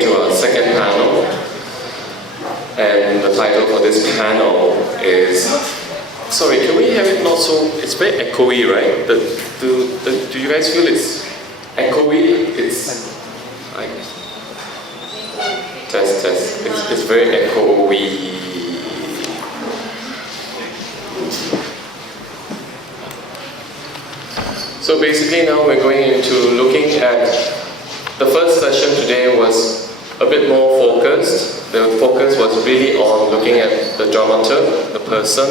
into our second panel. And the title for this panel is... Sorry, can we have it not so... It's very echoey, right? Do you guys feel it's echoey? It's... Test. It's very echoey. So basically now we're going into looking at... The first session today was a bit more focused. The focus was really on looking at the dramaturg, the person,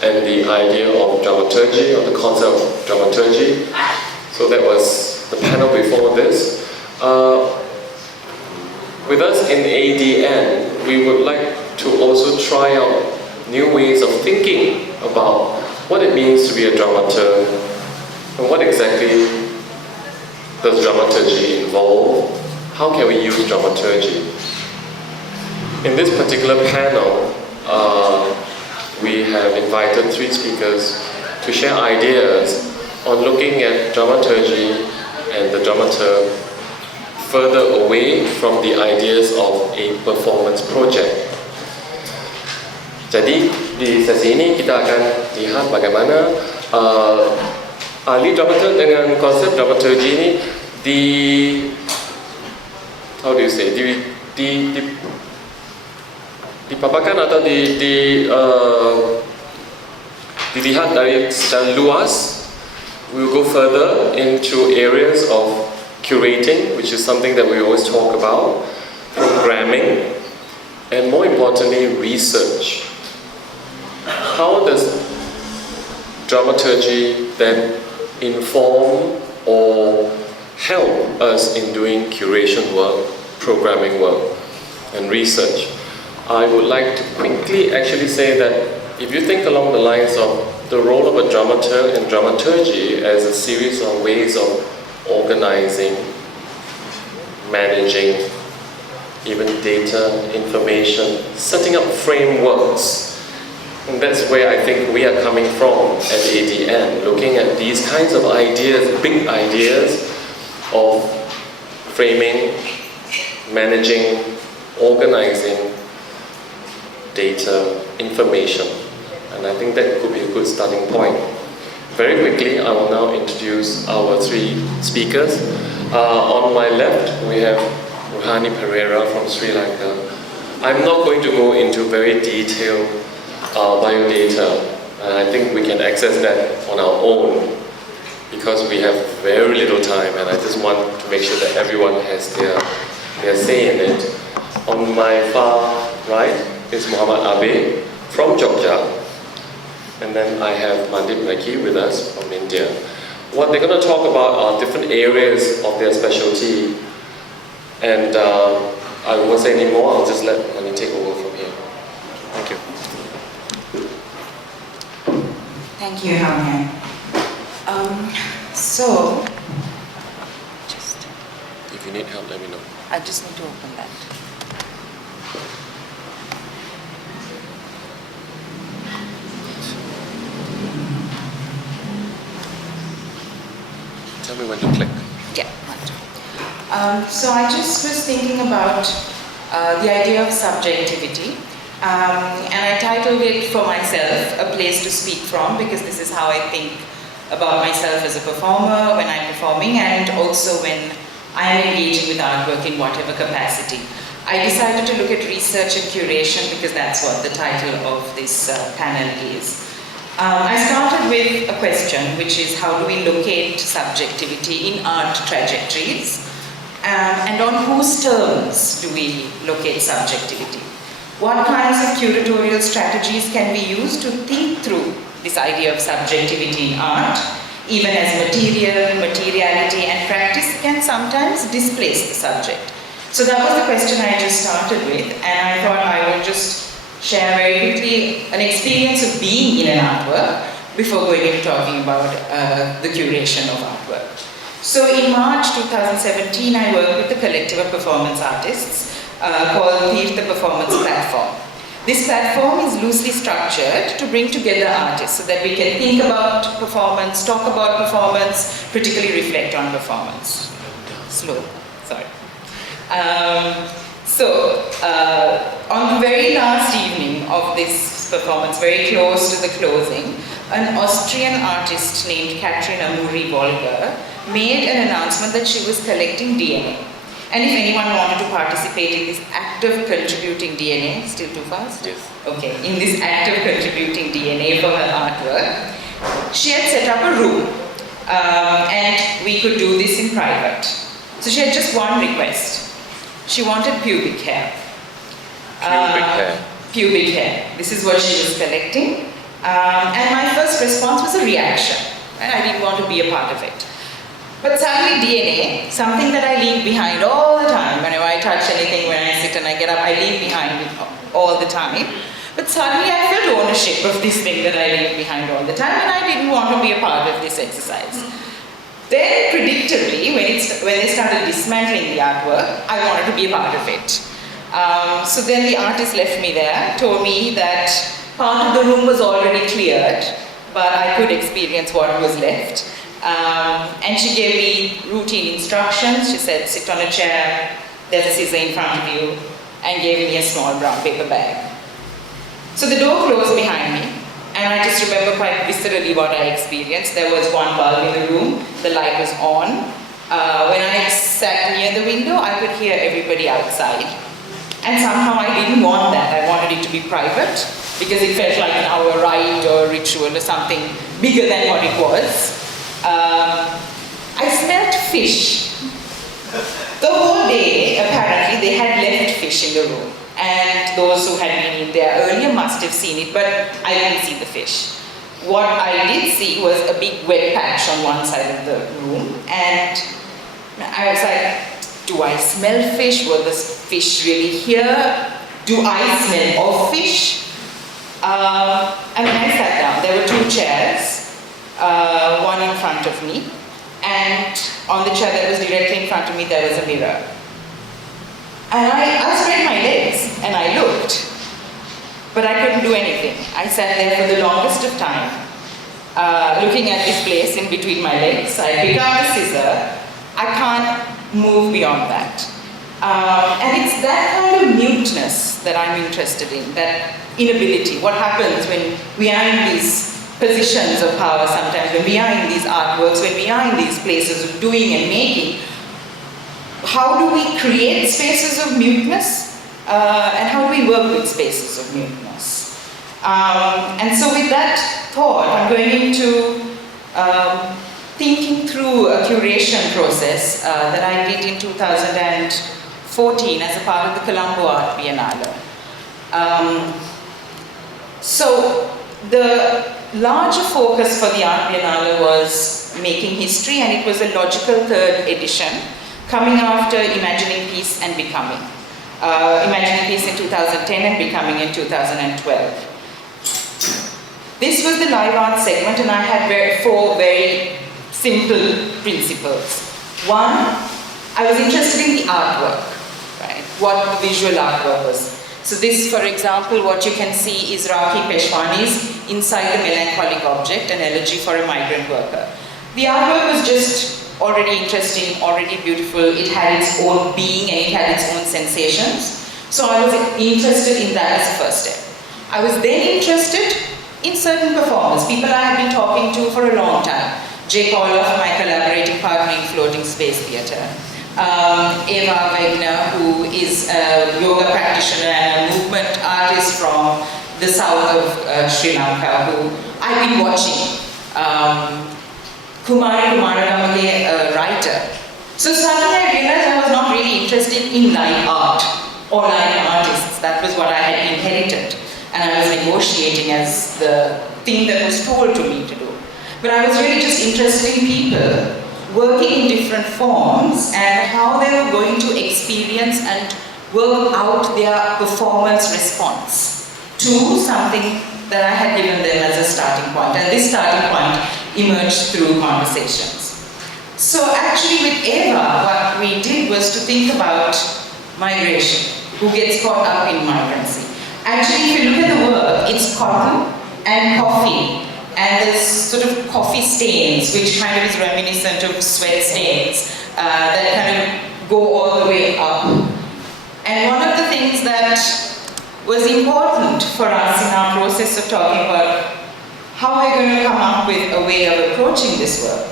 and the idea of dramaturgy, or the concept of dramaturgy. So that was the panel before this. With us in ADN, we would like to also try out new ways of thinking about what it means to be a dramaturg, and what exactly does dramaturgy involve? How can we use dramaturgy? In this particular panel, we have invited 3 speakers to share ideas on looking at dramaturgy and the dramaturg further away from the ideas of a performance project. Jadi di sesi ini kita akan lihat bagaimana ahli dramaturg dengan konsep dramaturgi ini dipaparkan atau dilihat dari secara luas. We will go further into areas of curating, which is something that we always talk about, programming, and more importantly, research. How does dramaturgy then inform or help us in doing curation work, programming work, and research? I would like to quickly actually say that if you think along the lines of the role of a dramaturg and dramaturgy as a series of ways of organizing, managing, even data, information, setting up frameworks. And that's where I think we are coming from at ADN, looking at these kinds of ideas, big ideas of framing, managing, organizing data, information. And I think that could be a good starting point. Very quickly, I will now introduce our 3 speakers. On my left, we have RUHANIE Pererera from Sri Lanka. I'm not going to go into very detailed biodata. I think we can access that on our own because we have very little time, and I just want to make sure that everyone has their say in it. On my far right is ABBE from Jogja. And then I have MANDEEP RAIKHY with us from India. What they're going to talk about are different areas of their specialty. And I won't say any more, I'll just let MANDEEP take over from here. Thank you. Thank you, Herman. If you need help, let me know. I just need to open that. Tell me when to click. Yeah. So I just was thinking about the idea of subjectivity, and I titled it for myself, A Place to Speak From, because this is how I think about myself as a performer when I'm performing, and also when I'm engaging with artwork in whatever capacity. I decided to look at research and curation because that's what the title of this panel is. I started with a question, which is how do we locate subjectivity in art trajectories? And on whose terms do we locate subjectivity? What kinds of curatorial strategies can we use to think through this idea of subjectivity in art, even as materiality and practice can sometimes displace the subject? So that was the question I just started with, and I thought I would just share very quickly an experience of being in an artwork before going into talking about the curation of artwork. So in March 2017, I worked with the collective of performance artists called the Performance Platform. This platform is loosely structured to bring together artists so that we can think about performance, talk about performance, critically reflect on performance. Slow, sorry. On the very last evening of this performance, very close to the closing, an Austrian artist named Katrin Amuri-Volger made an announcement that she was collecting DNA. And if anyone wanted to participate in this act of contributing DNA, still too fast? Yes. Okay, in this act of contributing DNA for her artwork, she had set up a room and we could do this in private. So she had just one request. She wanted pubic hair. Pubic hair. This is what she was collecting. And my first response was a reaction. And I didn't want to be a part of it. But suddenly DNA, something that I leave behind all the time, whenever I touch anything, when I sit and I get up, I leave behind it all the time. But suddenly I felt ownership of this thing that I leave behind all the time, and I didn't want to be a part of this exercise. Then, predictably, when they started dismantling the artwork, I wanted to be a part of it. So then the artist left me there, told me that part of the room was already cleared, but I could experience what was left. And she gave me routine instructions. She said, sit on a chair, there's a scissor in front of you, and gave me a small brown paper bag. So the door closed behind me, and I just remember quite viscerally what I experienced. There was one bulb in the room, the light was on. When I sat near the window, I could hear everybody outside. And somehow I didn't want that. I wanted it to be private, because it felt like our rite or ritual or something bigger than what it was. I smelled fish. The whole day, apparently, they had left fish in the room. And those who had been in there earlier must have seen it, but I didn't see the fish. What I did see was a big wet patch on one side of the room, and I was like, do I smell fish? Were the fish really here? Do I smell of fish? And when I sat down, there were two chairs, one in front of me, and on the chair that was directly in front of me, there was a mirror. And I spread my legs and I looked, but I couldn't do anything. I sat there for the longest of time, looking at this place in between my legs. I pick out the scissor. I can't move beyond that. And it's that kind of muteness that I'm interested in, that inability. What happens when we are in these positions of power sometimes, when we are in these artworks, when we are in these places of doing and making. How do we create spaces of muteness? And how do we work with spaces of muteness? And so with that thought, I'm going into thinking through a curation process that I did in 2014 as a part of the Colombo Art Biennale. So the larger focus for the Art Biennale was making history, and it was a logical third edition, coming after Imagining Peace and Becoming. Imagining Peace in 2010 and Becoming in 2012. This was the live art segment, and I had four very simple principles. One, I was interested in the artwork, right? What the visual artwork was. So this, for example, what you can see is Rakhi Peshwani's Inside the Melancholic Object, an elegy for a migrant worker. The artwork was just already interesting, already beautiful. It had its own being and it had its own sensations. So I was interested in that as a first step. I was then interested in certain performers, people I had been talking to for a long time. Jay Paula, my collaborating partner in Floating Space Theatre. Eva Wegner, who is a yoga practitioner and a movement artist from the south of Sri Lanka, who I've been watching. Kumari Kumaradamage, a writer. So suddenly I realized I was not really interested in live art or live artists. That was what I had inherited. And I was negotiating as the thing that was told to me to do. But I was really just interested in people working in different forms and how they were going to experience and work out their performance response to something that I had given them as a starting point. And this starting point emerged through conversations. So actually with Eva, what we did was to think about migration, who gets caught up in migrancy. Actually, if you look at the work, it's cotton and coffee. And there's sort of coffee stains, which kind of is reminiscent of sweat stains that kind of go all the way up And one of the things that was important for us in our process of talking about how we're going to come up with a way of approaching this work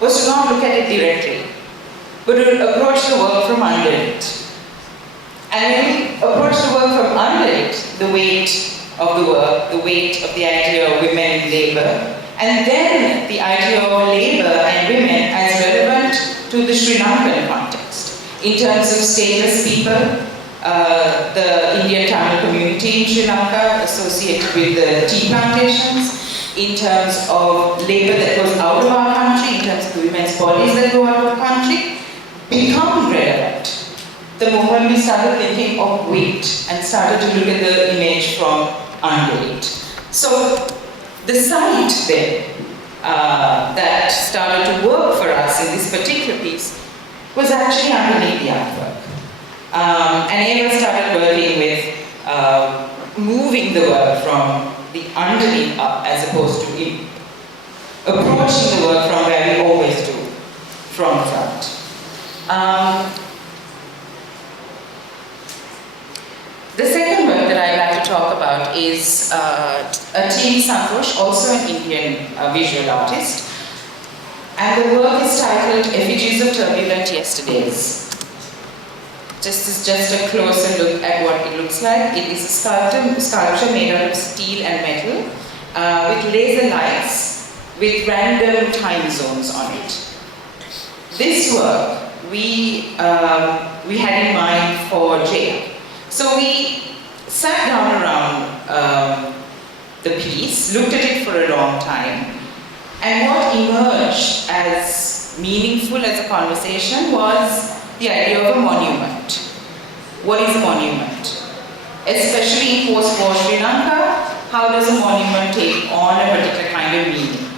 was to not look at it directly, but to approach the work from under it. And when we approach the work from under it, the weight of the work, the weight of the idea of women in labor, and then the idea of labor and women as relevant to the Sri Lankan context, in terms of stateless people, the Indian Tamil community in Sri Lanka associated with the tea plantations, in terms of labor that goes out of our country, in terms of women's bodies that go out of the country, become relevant the moment we started thinking of weight and started to look at the image from under it. So the site then that started to work for us in this particular piece was actually underneath the artwork. And Eva started working with moving the work from the underneath up as opposed to approaching the work from where we always do, from front. The second work that I'd like to talk about is T.V. Santosh, also an Indian visual artist. And the work is titled Effigies of Turbulent Yesterdays. This is just a closer look at what it looks like. It is a sculpture made out of steel and metal with laser lights with random time zones on it. This work we had in mind for Jay. So we sat down around the piece, looked at it for a long time, and what emerged as meaningful as a conversation was the idea of a monument. What is a monument? Especially in post-war Sri Lanka, how does a monument take on a particular kind of meaning?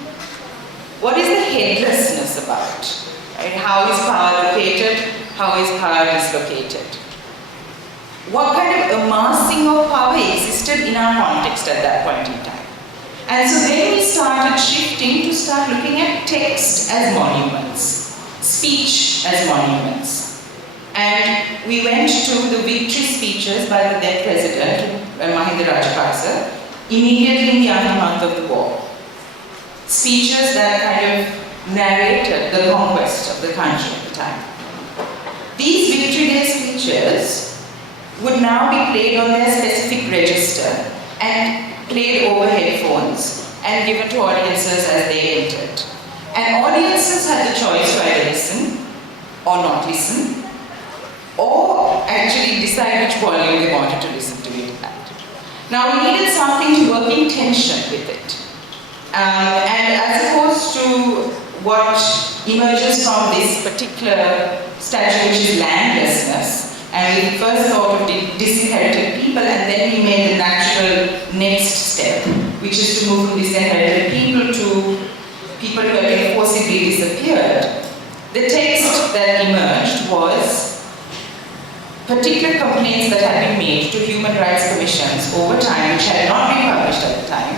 What is the headlessness about? Right? How is power located? How is power dislocated? What kind of amassing of power existed in our context at that point in time? And so then we started shifting to start looking at text as monuments, speech as monuments. And we went to the victory speeches by the then President, Mahinda Rajapaksa, immediately in the aftermath of the war. Speeches that kind of narrated the conquest of the country at the time. These Victory Day speeches would now be played on their specific register and played over headphones and given to audiences as they entered. And audiences had the choice to either listen or not listen, or actually decide which volume they wanted to listen to it at. Now we needed something to work in tension with it. And as opposed to what emerges from this particular statue, which is landlessness, and we first thought of disinherited people, and then we made the natural next step, which is to move from disinherited people to people who have been forcibly disappeared. The text that emerged was particular complaints that had been made to human rights commissions over time, which had not been published at the time,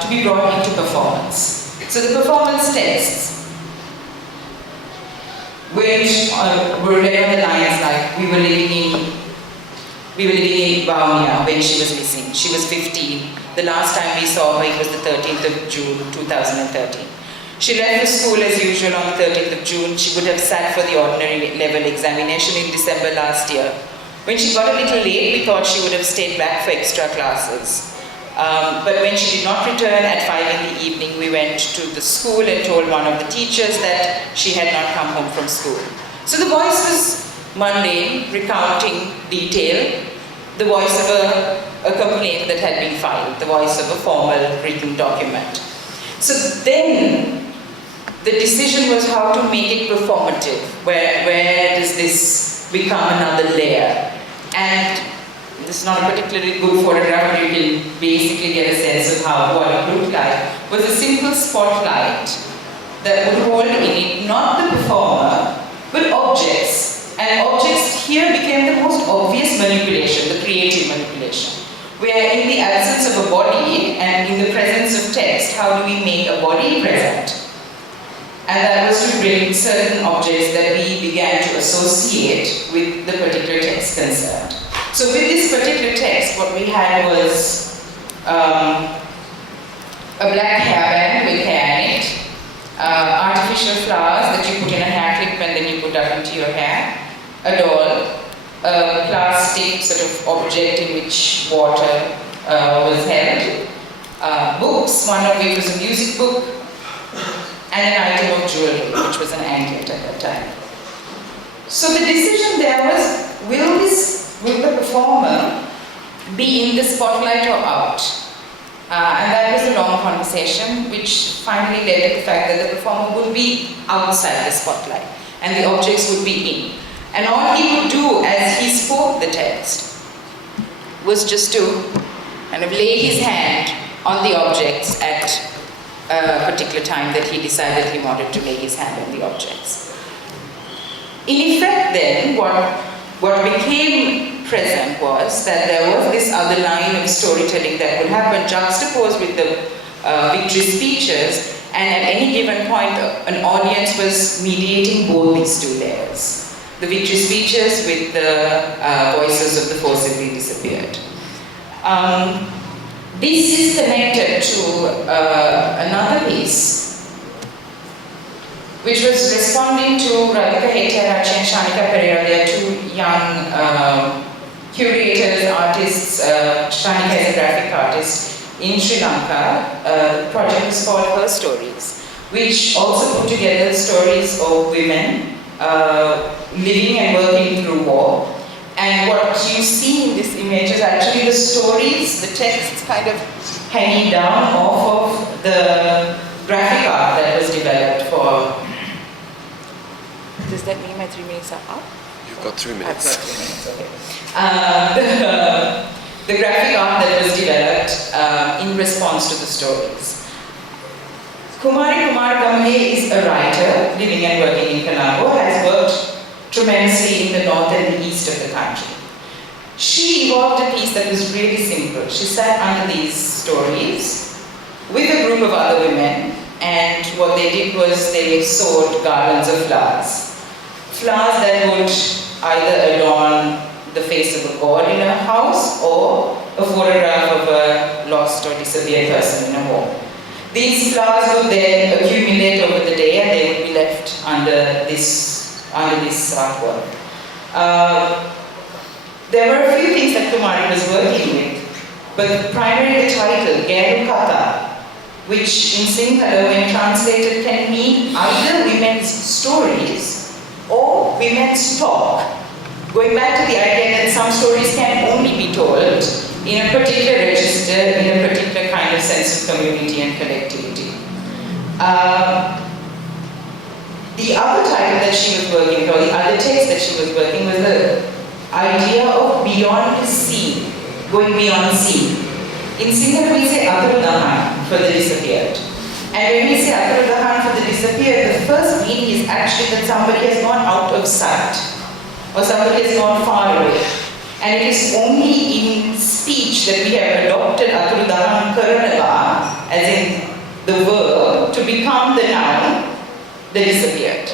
to be brought into performance. So the performance texts, which were read on the lines like, we were living in Baunia when she was missing. She was 15. The last time we saw her, it was the 13th of June, 2013. She left the school as usual on the 13th of June. She would have sat for the ordinary level examination in December last year. When she got a little late, we thought she would have stayed back for extra classes. But when she did not return at 5 in the evening, we went to the school and told one of the teachers that she had not come home from school. So the voice was mundane, recounting detail, the voice of a complaint that had been filed, the voice of a formal written document. So then the decision was how to make it performative. Where does this become another layer? And this is not a particularly good photograph, but you can basically get a sense of what it looked like. Was a simple spotlight that would hold in it not the performer, but objects. And objects here became the most obvious manipulation, the creative manipulation. Where in the absence of a body and in the presence of text, how do we make a body present? And that was to bring with certain objects that we began to associate with the particular text concerned. So with this particular text, what we had was a black hairband with hair in it, artificial flowers that you put in a hair clip and then you put up into your hair, a doll, a plastic sort of object in which water was held, books, one of which was a music book, and an item of jewelry, which was an anklet at that time. So the decision there was, will the performer be in the spotlight or out? And that was a long conversation, which finally led to the fact that the performer would be outside the spotlight, and the objects would be in. And all he would do as he spoke the text was just to kind of lay his hand on the objects at a particular time that he decided he wanted to lay his hand on the objects. In effect then, what became present was that there was this other line of storytelling that would happen juxtaposed with the victory speeches, and at any given point an audience was mediating both these two layers. The victory speeches with the voices of the forcibly disappeared. This is connected to another piece, which was responding to Radhika Hettiarachchi and Shanika Perera. They are two young curators, artists. Shanika is a graphic artist in Sri Lanka. The project is called Herstories, which also put together stories of women living and working through war. And what you see in this image is actually the stories, the texts kind of hanging down off of the graphic art that was developed for... Does that mean my 3 minutes are up? You've got 3 minutes. I've got 3 minutes, okay. The graphic art that was developed in response to the stories. Kumari Gamme is a writer living and working in Colombo, has worked tremendously in the north and the east of the country. She evolved a piece that was really simple. She sat under these stories with a group of other women, and what they did was they sewed garlands of flowers. Flowers that would either adorn the face of a god in a house or a photograph of a lost or disappeared person in a home. These flowers would then accumulate over the day and they would be left under this artwork. There were a few things that Kumari was working with, but primarily the title, Geru Kata, which in Sinhala when translated can mean either women's stories or women's talk, going back to the idea that some stories can only be told in a particular register, in a particular kind of sense of community and collectivity. The other title that she was working with, or the other text that she was working with, the idea of beyond the scene, going beyond the scene. In Sinhala we say Atharudahan for the disappeared. And when we say Atharudahan for the disappeared, the first meaning is actually that somebody has gone out of sight, or somebody has gone far away. And it is only in speech that we have adopted Atharudahan Karanava, as in the verb, to become the noun, the disappeared.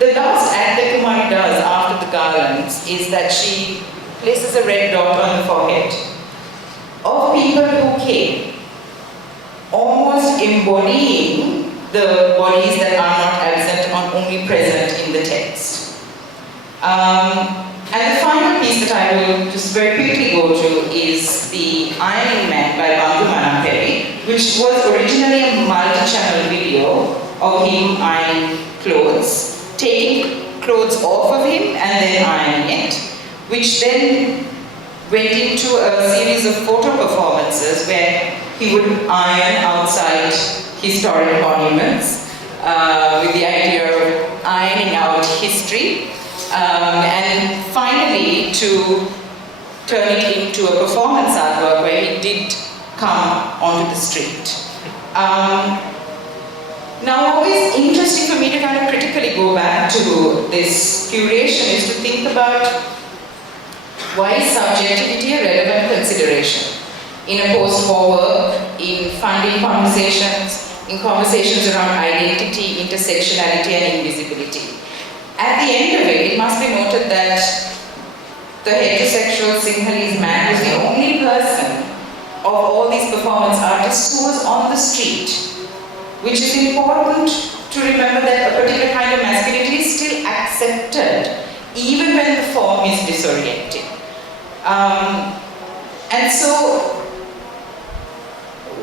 The last act that Kumari does after the garlands is that she places a red dot on the forehead of people who came, almost embodying the bodies that are not absent or only present in the text. And the final piece that I will just very quickly go to is The Ironing Man by Bangu Manamperi, which was originally a multi-channel video of him ironing clothes, taking clothes off of him and then ironing it, which then went into a series of photo performances where he would iron outside historic monuments with the idea of ironing out history. And finally to turn it into a performance artwork where he did come onto the street. Now what is interesting for me to kind of critically go back to this curation is to think about why is subjectivity a relevant consideration in a post-war work, in funding conversations, in conversations around identity, intersectionality, and invisibility. At the end of it, it must be noted that the heterosexual Sinhalese man was the only person of all these performance artists who was on the street, which is important to remember that a particular kind of masculinity is still accepted, even when the form is disorienting. And so,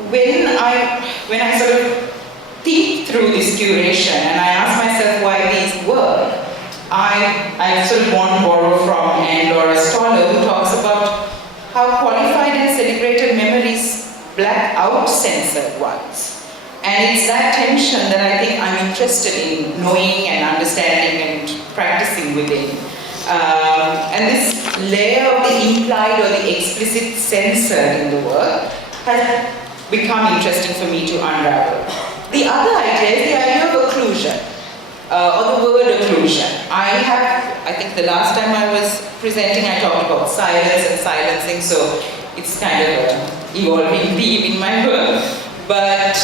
when I sort of think through this curation and I ask myself why these work, I sort of want to borrow from Laura Stoller, who talks about how qualified and celebrated memories black out censored ones. And it's that tension that I think I'm interested in knowing and understanding and practicing within. And this layer of the implied or the explicit censored in the work has become interesting for me to unravel. The other idea is the idea of occlusion, or the word occlusion. I think the last time I was presenting I talked about silence and silencing, so it's kind of an evolving theme in my work. But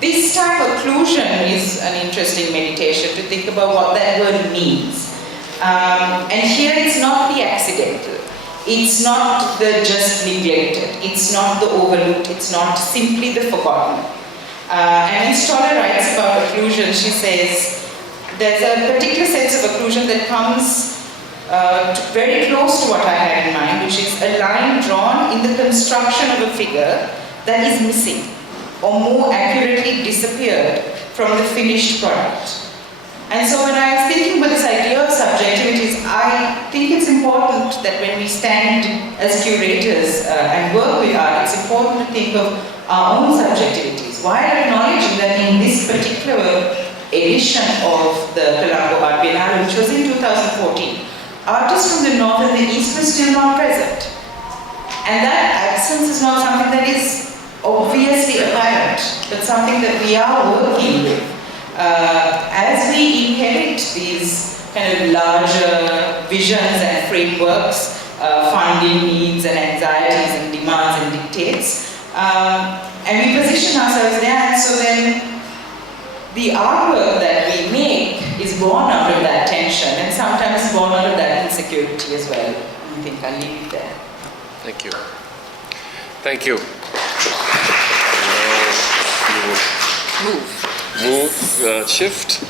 this time occlusion is an interesting meditation to think about what that word means. And here it's not the accidental, it's not the just neglected, it's not the overlooked, it's not simply the forgotten. And when Stoller writes about occlusion, she says, there's a particular sense of occlusion that comes very close to what I had in mind, which is a line drawn in the construction of a figure that is missing, or more accurately disappeared from the finished product. And so when I was thinking about this idea of subjectivities, I think it's important that when we stand as curators and work with art, it's important to think of our own subjectivities, while acknowledging that in this particular edition of the Colombo Art Biennale, which was in 2014, artists from the north and the east were still not present. And that absence is not something that is obviously apparent, but something that we are working with. As we inherit these kind of larger visions and frameworks, funding needs and anxieties and demands and dictates, and we position ourselves there, and so then the artwork that we make is born out of that tension and sometimes born out of that insecurity as well. I think I'll leave it there. Thank you. Thank you. Move, shift.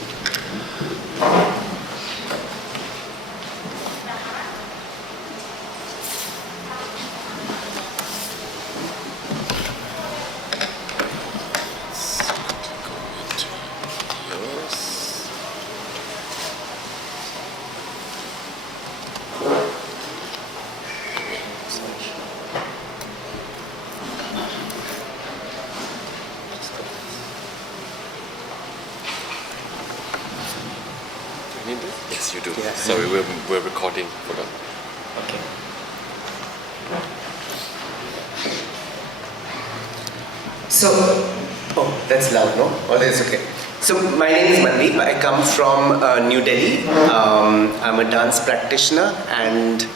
Yes, you do. Yeah. Sorry, we're recording. Forgot. Okay. So, oh, that's loud, no? Oh, that's okay. So, my name is Mandeep. I come from New Delhi. I'm a dance practitioner and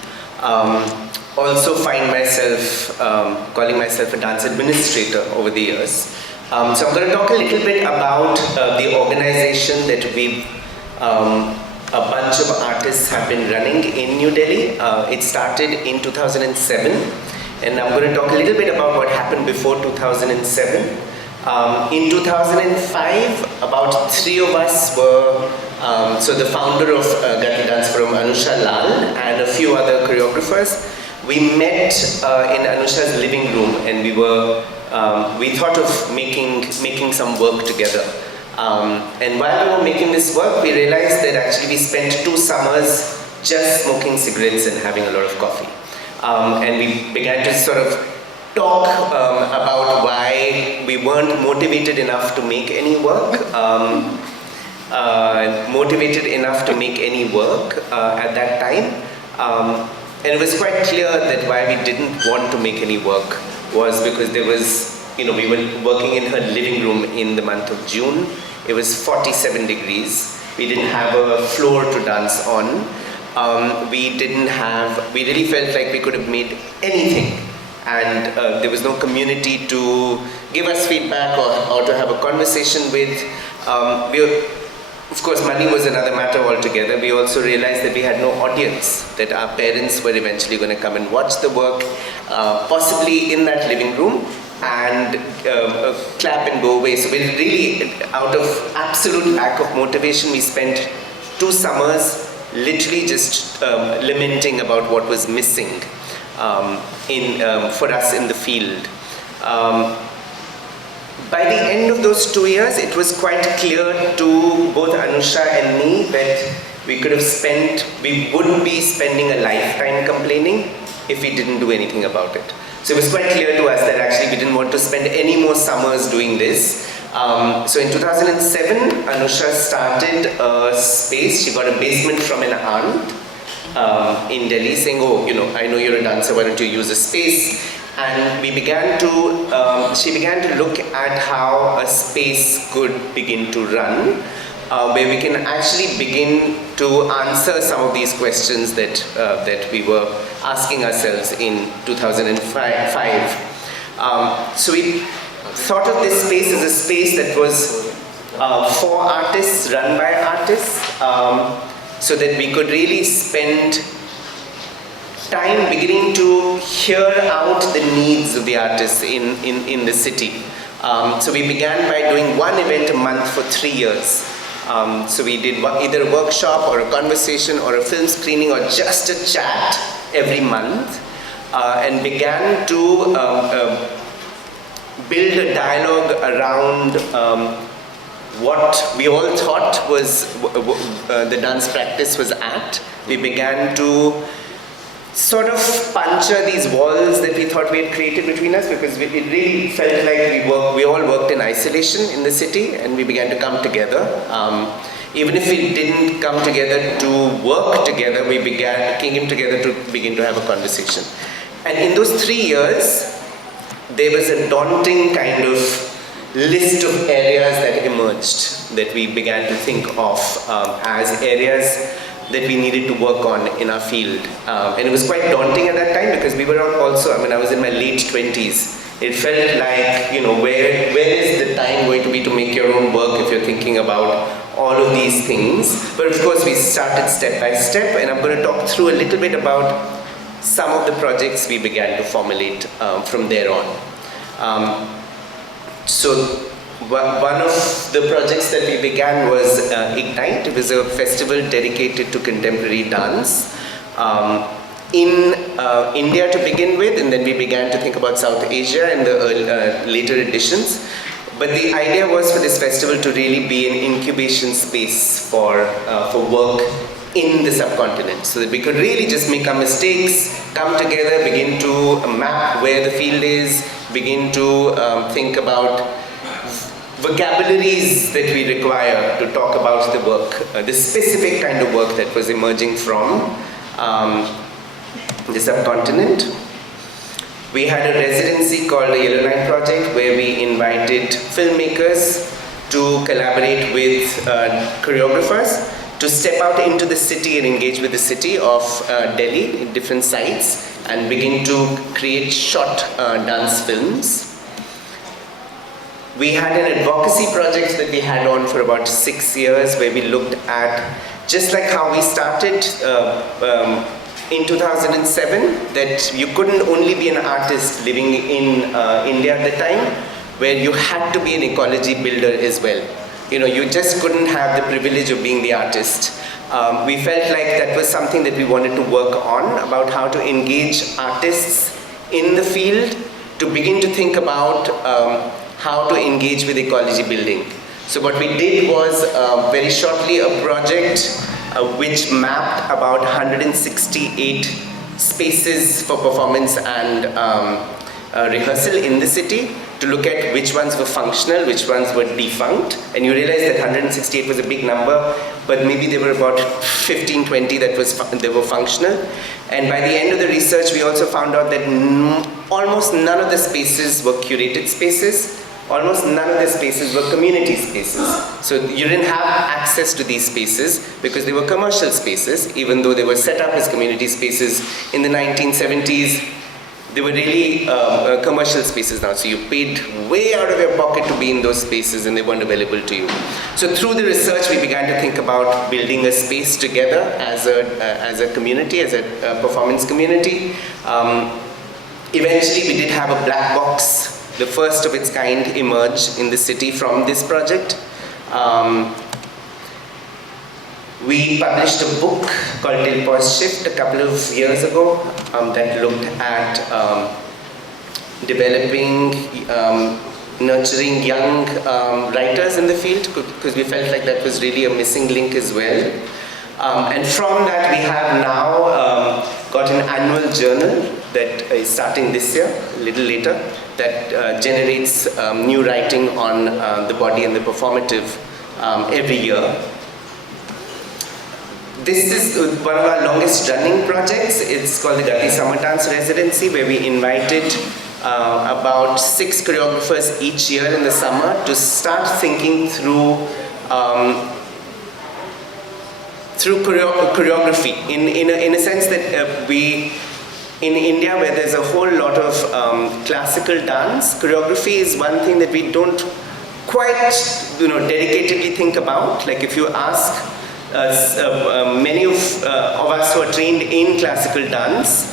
also find myself calling myself a dance administrator over the years. So, I'm going to talk a little bit about the organization that a bunch of artists have been running in New Delhi. It started in 2007, and I'm going to talk a little bit about what happened before 2007. In 2005, about 3 of us were, so the founder of Gati Dance Forum, Anusha Lal, and a few other choreographers. We met in Anusha's living room, and we thought of making some work together. And while we were making this work, we realized that actually we spent 2 summers just smoking cigarettes and having a lot of coffee. And we began to sort of talk about why we weren't motivated enough to make any work, at that time. And it was quite clear that why we didn't want to make any work was because there was, we were working in her living room in the month of June. It was 47 degrees. We didn't have a floor to dance on. We really felt like we could have made anything and there was no community to give us feedback or to have a conversation with. Of course, money was another matter altogether. We also realized that we had no audience, that our parents were eventually going to come and watch the work, possibly in that living room, and clap and go away. So we really, out of absolute lack of motivation, we spent 2 summers literally just lamenting about what was missing for us in the field. By the end of those 2 years, it was quite clear to both Anusha and me that we wouldn't be spending a lifetime complaining if we didn't do anything about it. So it was quite clear to us that actually we didn't want to spend any more summers doing this. So in 2007, Anusha started a space. She got a basement from an aunt in Delhi saying, oh, I know you're a dancer, why don't you use a space? And we began to, she began to look at how a space could begin to run, where we can actually begin to answer some of these questions that we were asking ourselves in 2005. So we thought of this space as a space that was for artists, run by artists, so that we could really spend time beginning to hear out the needs of the artists in the city. So we began by doing 1 event a month for 3 years. So we did either a workshop or a conversation or a film screening or just a chat every month, and began to build a dialogue around what we all thought was the dance practice was at. We began to sort of puncture these walls that we thought we had created between us, because it really felt like we all worked in isolation in the city, and we began to come together. Even if we didn't come together to work together, we came together to begin to have a conversation. And in those 3 years, there was a daunting kind of list of areas that emerged that we began to think of as areas that we needed to work on in our field. And it was quite daunting at that time, because we were also, I was in my late 20s. It felt like, where is the time going to be to make your own work if you're thinking about all of these things? But of course, we started step by step, and I'm going to talk through a little bit about some of the projects we began to formulate from there on. So one of the projects that we began was Ignite. It was a festival dedicated to contemporary dance in India to begin with, and then we began to think about South Asia in the later editions. But the idea was for this festival to really be an incubation space for work in the subcontinent, so that we could really just make our mistakes, come together, begin to map where the field is, begin to think about vocabularies that we require to talk about the work, the specific kind of work that was emerging from the subcontinent. We had a residency called the Yellow Line Project, where we invited filmmakers to collaborate with choreographers to step out into the city and engage with the city of Delhi in different sites and begin to create short dance films. We had an advocacy project that we had on for about 6 years, where we looked at, just like how we started in 2007, that you couldn't only be an artist living in India at the time, where you had to be an ecology builder as well. You just couldn't have the privilege of being the artist. We felt like that was something that we wanted to work on, about how to engage artists in the field to begin to think about how to engage with ecology building. So what we did was very shortly a project which mapped about 168 spaces for performance and rehearsal in the city, to look at which ones were functional, which ones were defunct. And you realize that 168 was a big number, but maybe there were about 15, 20 that were functional. And by the end of the research, we also found out that almost none of the spaces were curated spaces. Almost none of the spaces were community spaces. So you didn't have access to these spaces because they were commercial spaces, even though they were set up as community spaces in the 1970s. they were really commercial spaces now, so you paid way out of your pocket to be in those spaces and they weren't available to you. So through the research we began to think about building a space together as a community, as a performance community. Eventually we did have a black box, the first of its kind, emerge in the city from this project. We published a book called Till Pause Shift a couple of years ago that looked at developing, nurturing young writers in the field, because we felt like that was really a missing link as well. And from that we have now got an annual journal that is starting this year, a little later, that generates new writing on the body and the performative every year. This is one of our longest running projects. It's called the Gati Summer Dance Residency, where we invited about 6 choreographers each year in the summer to start thinking through choreography in a sense that in India, where there's a whole lot of classical dance, choreography is one thing that we don't quite dedicatedly think about. Like if you ask many of us who are trained in classical dance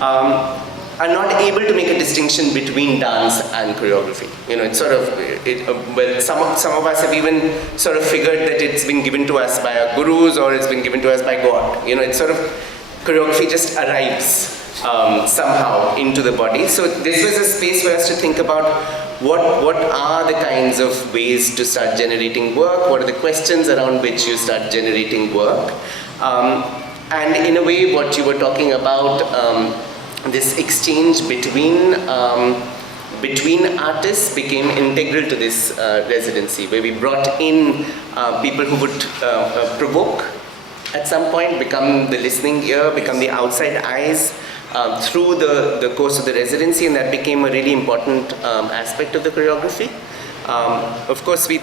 are not able to make a distinction between dance and choreography. It's sort of, well, some of us have even sort of figured that it's been given to us by our gurus or it's been given to us by God. It's sort of, choreography just arrives somehow into the body. So this was a space for us to think about what are the kinds of ways to start generating work, what are the questions around which you start generating work. And in a way, what you were talking about, this exchange between artists became integral to this residency, where we brought in people who would provoke at some point, become the listening ear, become the outside eyes through the course of the residency, and that became a really important aspect of the choreography. Of course, we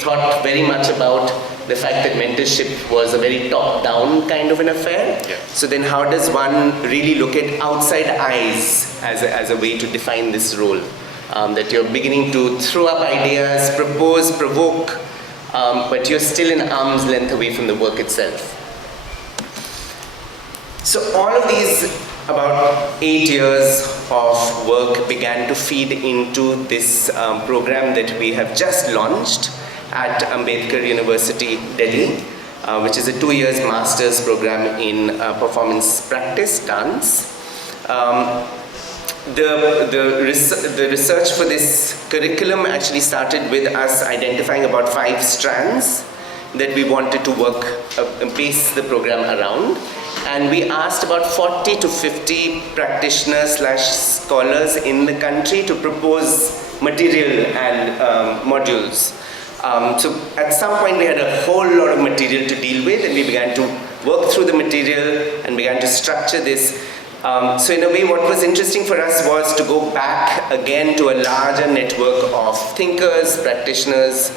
thought very much about the fact that mentorship was a very top-down kind of an affair. Yeah. So then how does one really look at outside eyes as a way to define this role? That you're beginning to throw up ideas, propose, provoke, but you're still an arm's length away from the work itself. So all of these, about 8 years of work, began to feed into this program that we have just launched at Ambedkar University, Delhi, which is a 2 years master's program in performance practice, dance. The research for this curriculum actually started with us identifying about 5 strands that we wanted to base the program around. And we asked about 40 to 50 practitioners / scholars in the country to propose material and modules. So at some point we had a whole lot of material to deal with, and we began to work through the material and began to structure this. So in a way, what was interesting for us was to go back again to a larger network of thinkers, practitioners,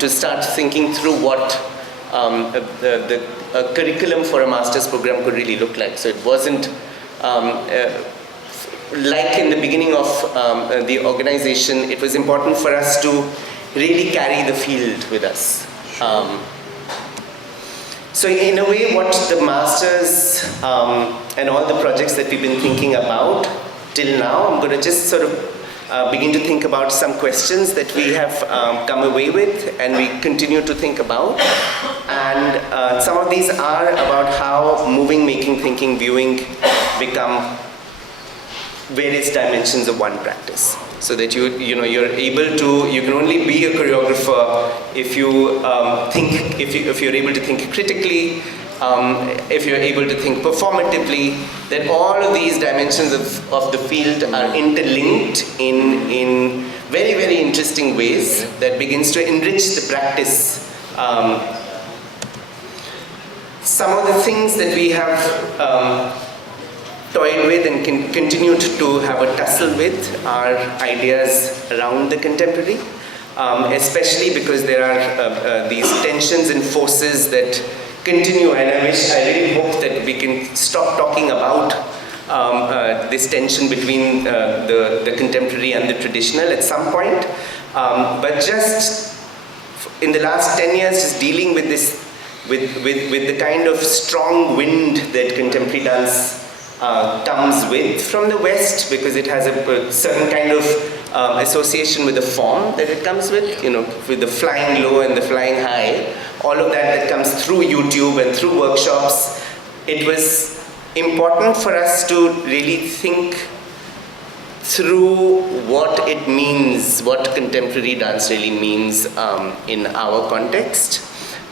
to start thinking through what the curriculum for a master's program could really look like. So it wasn't like in the beginning of the organization, it was important for us to really carry the field with us. So in a way, what the masters and all the projects that we've been thinking about till now, I'm going to just sort of begin to think about some questions that we have come away with and we continue to think about. And some of these are about how moving, making, thinking, viewing become various dimensions of one practice. So that you're able to, you can only be a choreographer if you if you're able to think critically, if you're able to think performatively, that all of these dimensions of the field are interlinked in very, very interesting ways that begins to enrich the practice. Some of the things that we have toyed with and continued to have a tussle with are ideas around the contemporary, especially because there are these tensions and forces that continue, and I really hope that we can stop talking about this tension between the contemporary and the traditional at some point. But just in the last 10 years, just dealing with this, with the kind of strong wind that contemporary dance comes with from the West, because it has a certain kind of association with the form that it comes with, you know, with the flying low and the flying high, all of that comes through YouTube and through workshops. It was important for us to really think through what it means, what contemporary dance really means in our context.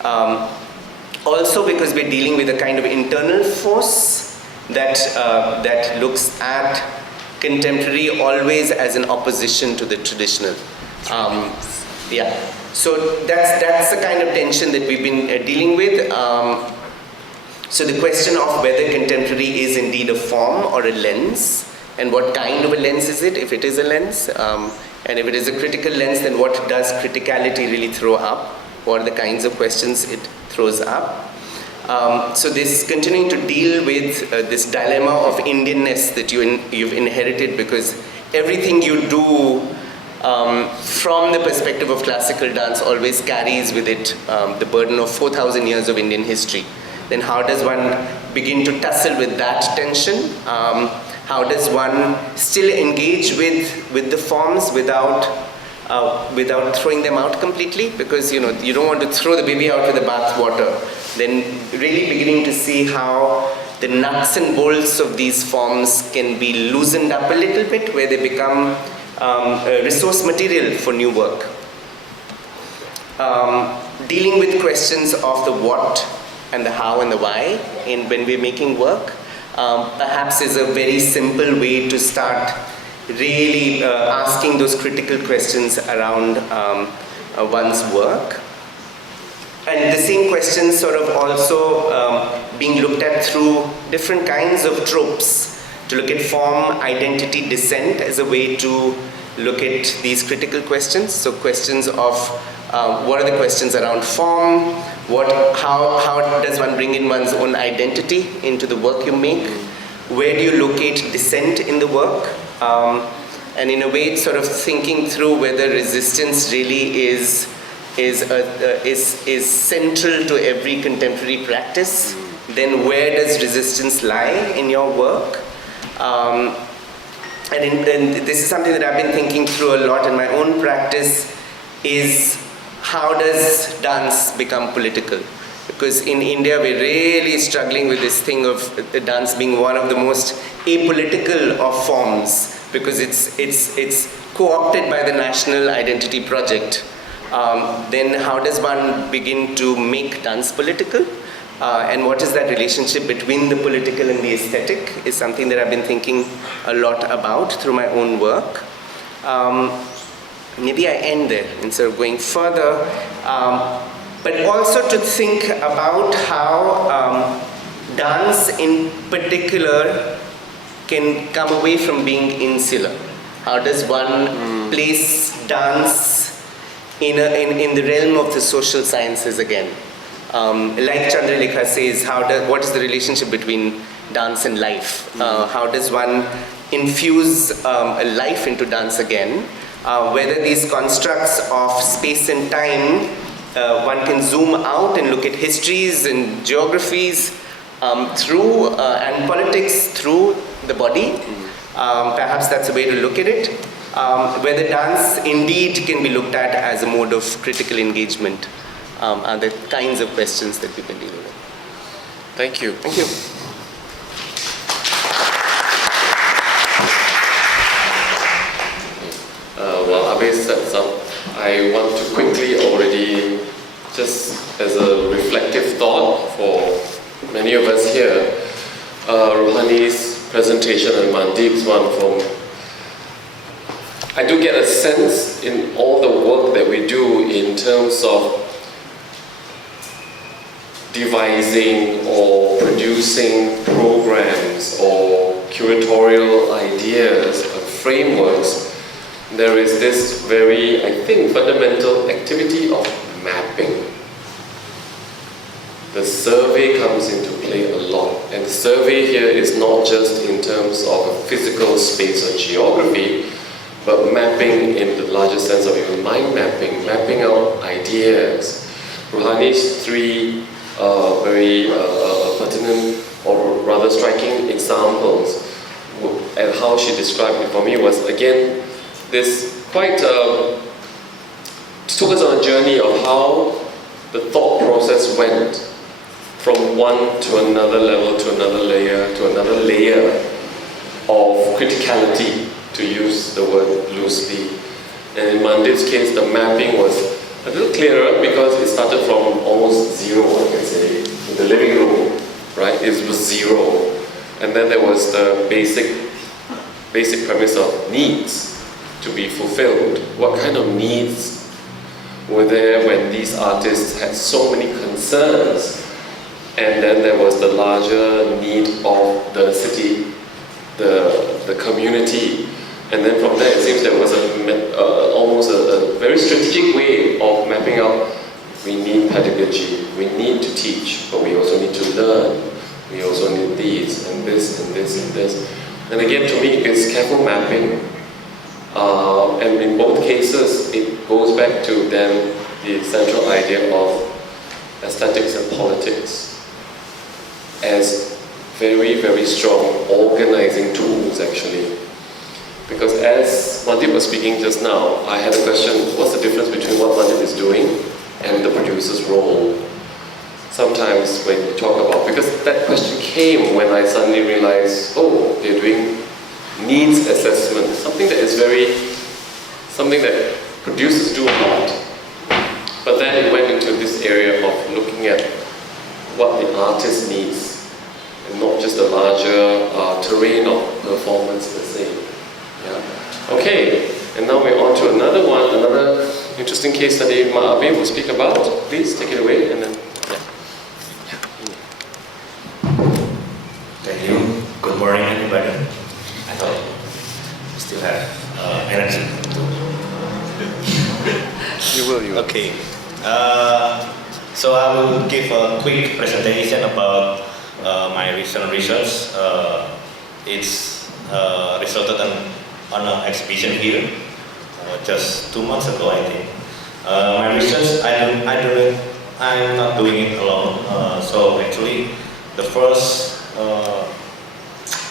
Also because we're dealing with a kind of internal force that, that looks at contemporary always as an opposition to the traditional. Yeah, so that's the kind of tension that we've been dealing with. So the question of whether contemporary is indeed a form or a lens, and what kind of a lens is it, if it is a lens, and if it is a critical lens, then what does criticality really throw up? What are the kinds of questions it throws up? So this continuing to deal with this dilemma of Indianness that you've inherited, because everything you do from the perspective of classical dance always carries with it the burden of 4,000 years of Indian history. Then how does one begin to tussle with that tension? How does one still engage with the forms without throwing them out completely? Because you don't want to throw the baby out with the bath water. Then really beginning to see how the nuts and bolts of these forms can be loosened up a little bit, where they become resource material for new work. Dealing with questions of the what and the how and the why when we're making work, perhaps is a very simple way to start really asking those critical questions around one's work. And the same questions sort of also being looked at through different kinds of tropes, to look at form, identity, descent as a way to look at these critical questions. So questions of what are the questions around form, how does one bring in one's own identity into the work you make, where do you locate descent in the work, and in a way it's sort of thinking through whether resistance really is central to every contemporary practice. Then where does resistance lie in your work? And this is something that I've been thinking through a lot in my own practice, is how does dance become political? Because in India we're really struggling with this thing of dance being one of the most apolitical of forms, because it's co-opted by the national identity project. Then how does one begin to make dance political? And what is that relationship between the political and the aesthetic is something that I've been thinking a lot about through my own work. Maybe I end there instead of going further, but also to think about how dance in particular can come away from being insular. How does one place dance in the realm of the social sciences again? Like Chandralekha says, what is the relationship between dance and life? How does one infuse a life into dance again? Whether these constructs of space and time, one can zoom out and look at histories and geographies through, and politics through the body. Perhaps that's a way to look at it. Whether dance indeed can be looked at as a mode of critical engagement are the kinds of questions that we've been dealing with. Thank you. Thank you. While Abbe sets up, I want to quickly already, just as a reflective thought for many of us here, Ruhanie's presentation and Mandeep's one I do get a sense in all the work that we do in terms of devising or producing programs or curatorial ideas and frameworks. There is this very, I think, fundamental activity of mapping. the survey comes into play a lot. And the survey here is not just in terms of a physical space or geography, but mapping in the larger sense of even mind mapping, mapping out ideas. Ruhanie's three very pertinent or rather striking examples and how she described it for me was again this quite took us on a journey of how the thought process went from one to another level to another layer of criticality, to use the word loosely. And in Mandeep's case, the mapping was a little clearer because it started from almost zero, I can say, in the living room, right? It was zero. And then there was the basic premise of needs to be fulfilled. What kind of needs were there when these artists had so many concerns? And then there was the larger need of the city, the community. And then from there, it seems there was almost a very strategic way of mapping out, we need pedagogy, we need to teach, but we also need to learn. We also need these, and this, and this, and this. And again, to me, it's careful mapping. And in both cases, it goes back to then the central idea of aesthetics and politics as very, very strong organizing tools, actually. Because as Mandeep was speaking just now, I had a question, what's the difference between what Mandeep is doing and the producer's role? Sometimes when you talk about, because that question came when I suddenly realized, oh, they're doing needs assessment, something that producers do a lot. But then it went into this area of looking at what the artist needs, and not just the larger terrain of performance per se. Yeah. Okay, and now we're on to another interesting case study Abbe will speak about. Please take it away, and then. Thank you. Good morning, everybody. I hope you still have energy. You will. Okay. So I will give a quick presentation about my recent research. It's resulted on an exhibition here just 2 months ago, I think. My research, I'm not doing it alone. So actually, the first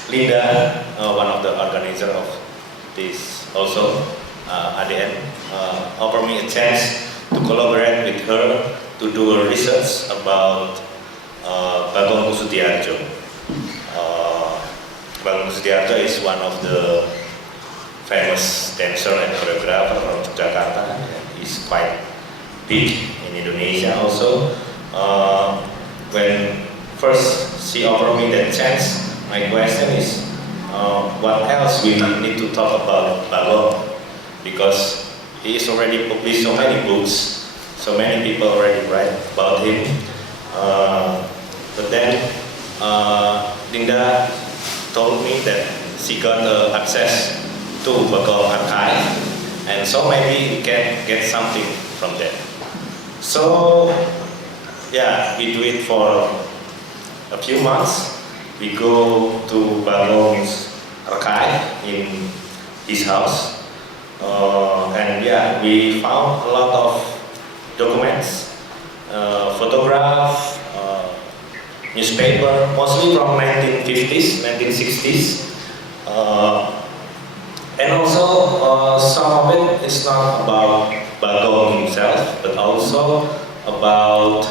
Linda, one of the organizers of this also, ADN, offered me a chance to collaborate with her to do a research about Bagon Kussudiardja. Bagon Kussudiardja is one of the famous dancer and choreographer from Jakarta. He's quite big in Indonesia also. When first she offered me that chance, my question is, what else we need to talk about Bagon? Because he is already published so many books, so many people already write about him. But then Linda told me that she got access to Bagon archive, and so maybe we can get something from there. So yeah, we do it for a few months. We go to Bagon's archive in his house, and yeah, we found a lot of documents, photographs, newspaper, mostly from 1950s, 1960s, and also some of it is not about Bagon himself, but also about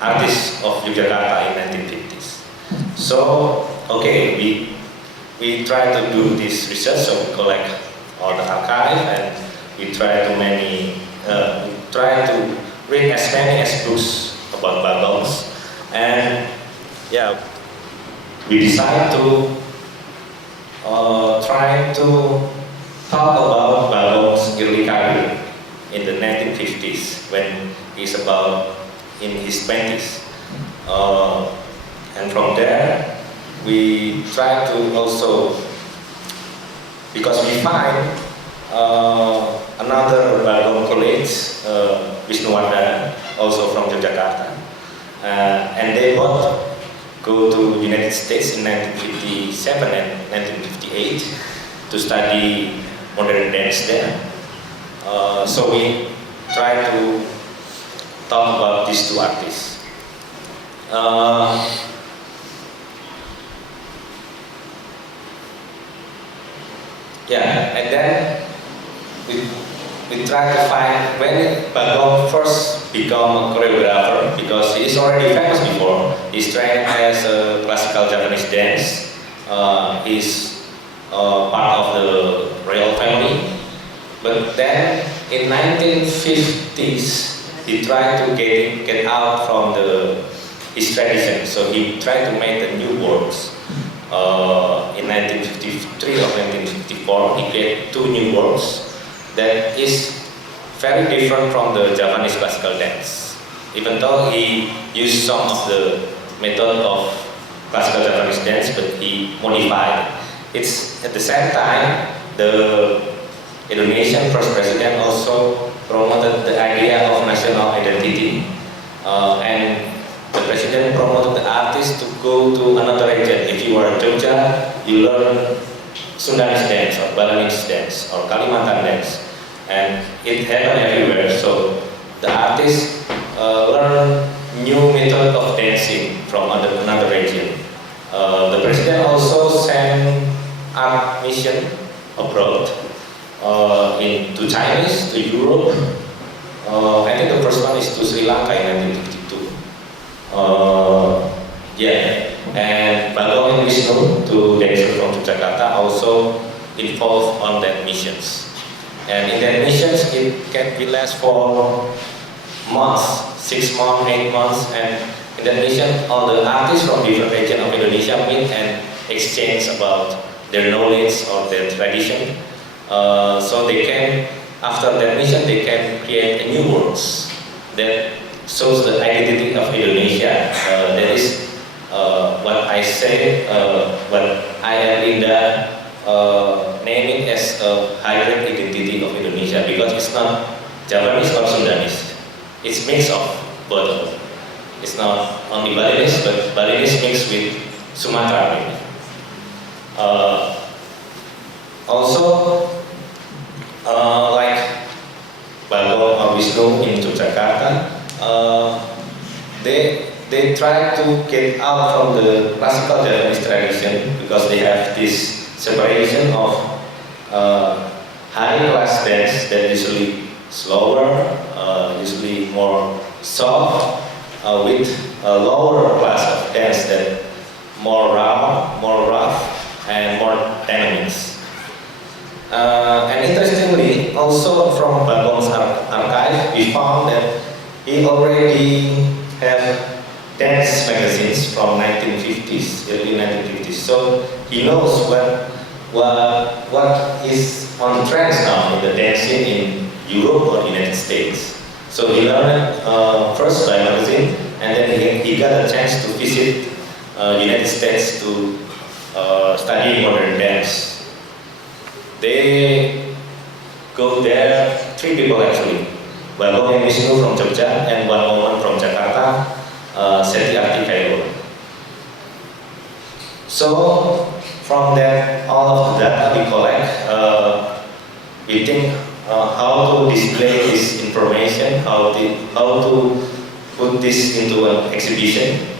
artists of Yogyakarta in 1950s. So, okay, we try to do this research, so we collect all the archive, and we try to read as many as books about Bagons, and yeah, we decide to try to talk about Bagon's early career in the 1950s when he's about in his 20s, and from there we try to also, because we find another Bagon colleague, Wisnuwardana, also from Yogyakarta. And they both go to United States in 1957 and 1958 to study modern dance there. So we try to talk about these two artists. Yeah, and then we try to find when Bagon first become a choreographer, because he is already famous before. He's trained as a classical Japanese dance. He's part of the royal family. But then in 1950s, he tried to get out from his tradition. So he tried to make the new works. In 1953 or 1954, he created two new works that is very different from the Japanese classical dance. Even though he used some of the method of classical Japanese dance, but he modified. It's at the same time, the Indonesian first president also promoted the idea of national identity, and the president promoted the artist to go to another region. If you are in Jogja, you learn Sundanese dance or Balinese dance or Kalimantan dance, and it happened everywhere. So the artists learn new method of dancing from another region. The president also sent art mission abroad, to Chinese, to Europe. I think the first one is to Sri Lanka in 1952. Yeah, and Bagon and Wisnu, two dancers from Jakarta, also involved on that missions. And in that missions, it can be last for months, 6 months, 8 months, and in that mission, all the artists from different regions of Indonesia meet and exchange about their knowledge or their tradition. So they can, after that mission, they can create a new works that shows the identity of Indonesia. That is what I say, what I am Linda naming as a hybrid identity of Indonesia, because it's not Japanese or Sundanese. It's mix of both. It's not only Balinese, but Balinese mixed with Sumatra. Also, like Bagon or Wisnu in Yogyakarta, they try to get out from the classical Japanese tradition, because they have this separation of high class dance that usually slower, usually more soft, with a lower class of dance that more raw, more rough, and more dynamics. And interestingly, also from Bagon's archive, we found that he already have dance magazines from 1950s, early 1950s. So he knows what is on trends now in the dancing in Europe or United States. So he learned first by magazine, and then he got a chance to visit United States to study modern dance. They go there, 3 people actually. Bagon and Wisnu from Jogja, and one woman from Jakarta, Setiarti Cairo. So from that, all of the data we collect, we think how to display this information, how to put this into an exhibition.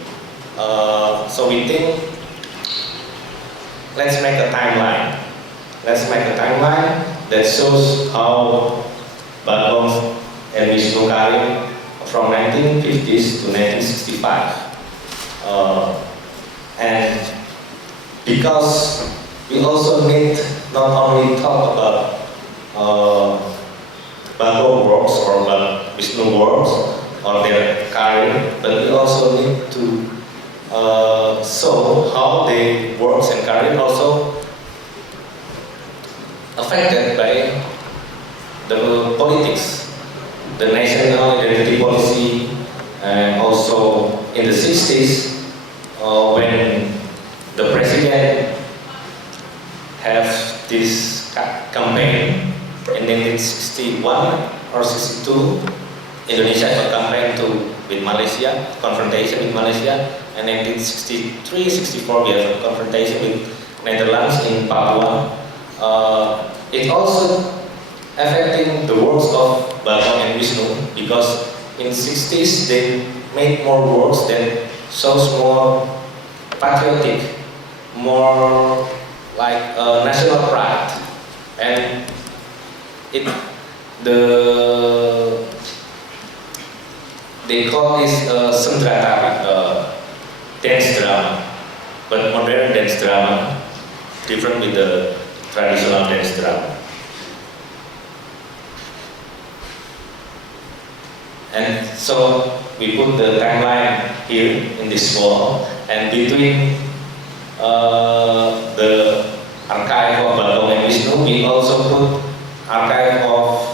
So we think, let's make a timeline. Let's make a timeline that shows how Bagon and Wisnu Karim from 1950s to 1965. And because we also need not only talk about Bagon works or Wisnu works or their career, but we also need to show how their works and career also affected by the politics, the national identity policy, and also in the 60s when the president have this campaign in 1961 or 62 Indonesia have a campaign with Malaysia, confrontation with Malaysia, and 1963-64 we have a confrontation with Netherlands in Papua. It also affecting the works of Bagon and Wisnu, because in 60s they made more works that shows more patriotic, more like national pride, and they call this sendratari, dance drama, but modern dance drama, different with the traditional dance drama. And so we put the timeline here in this wall, and between the archive of Bagon and Wisnu, we also put archive of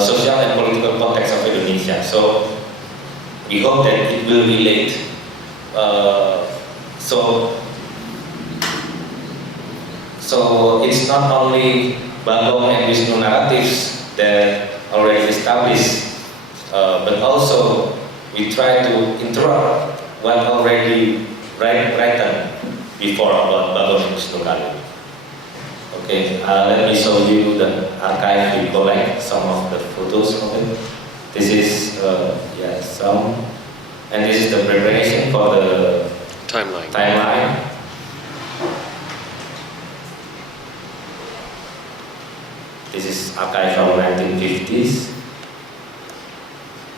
social and political context of Indonesia. So we hope that it will relate. So it's not only Bagon and Wisnu narratives that already established, but also we try to interrupt what already written before about Bagon and Wisnu Kali. Okay, let me show you the archive. We collect some of the photos of it. This is some, and this is the preparation for the timeline. This is archive from 1950s.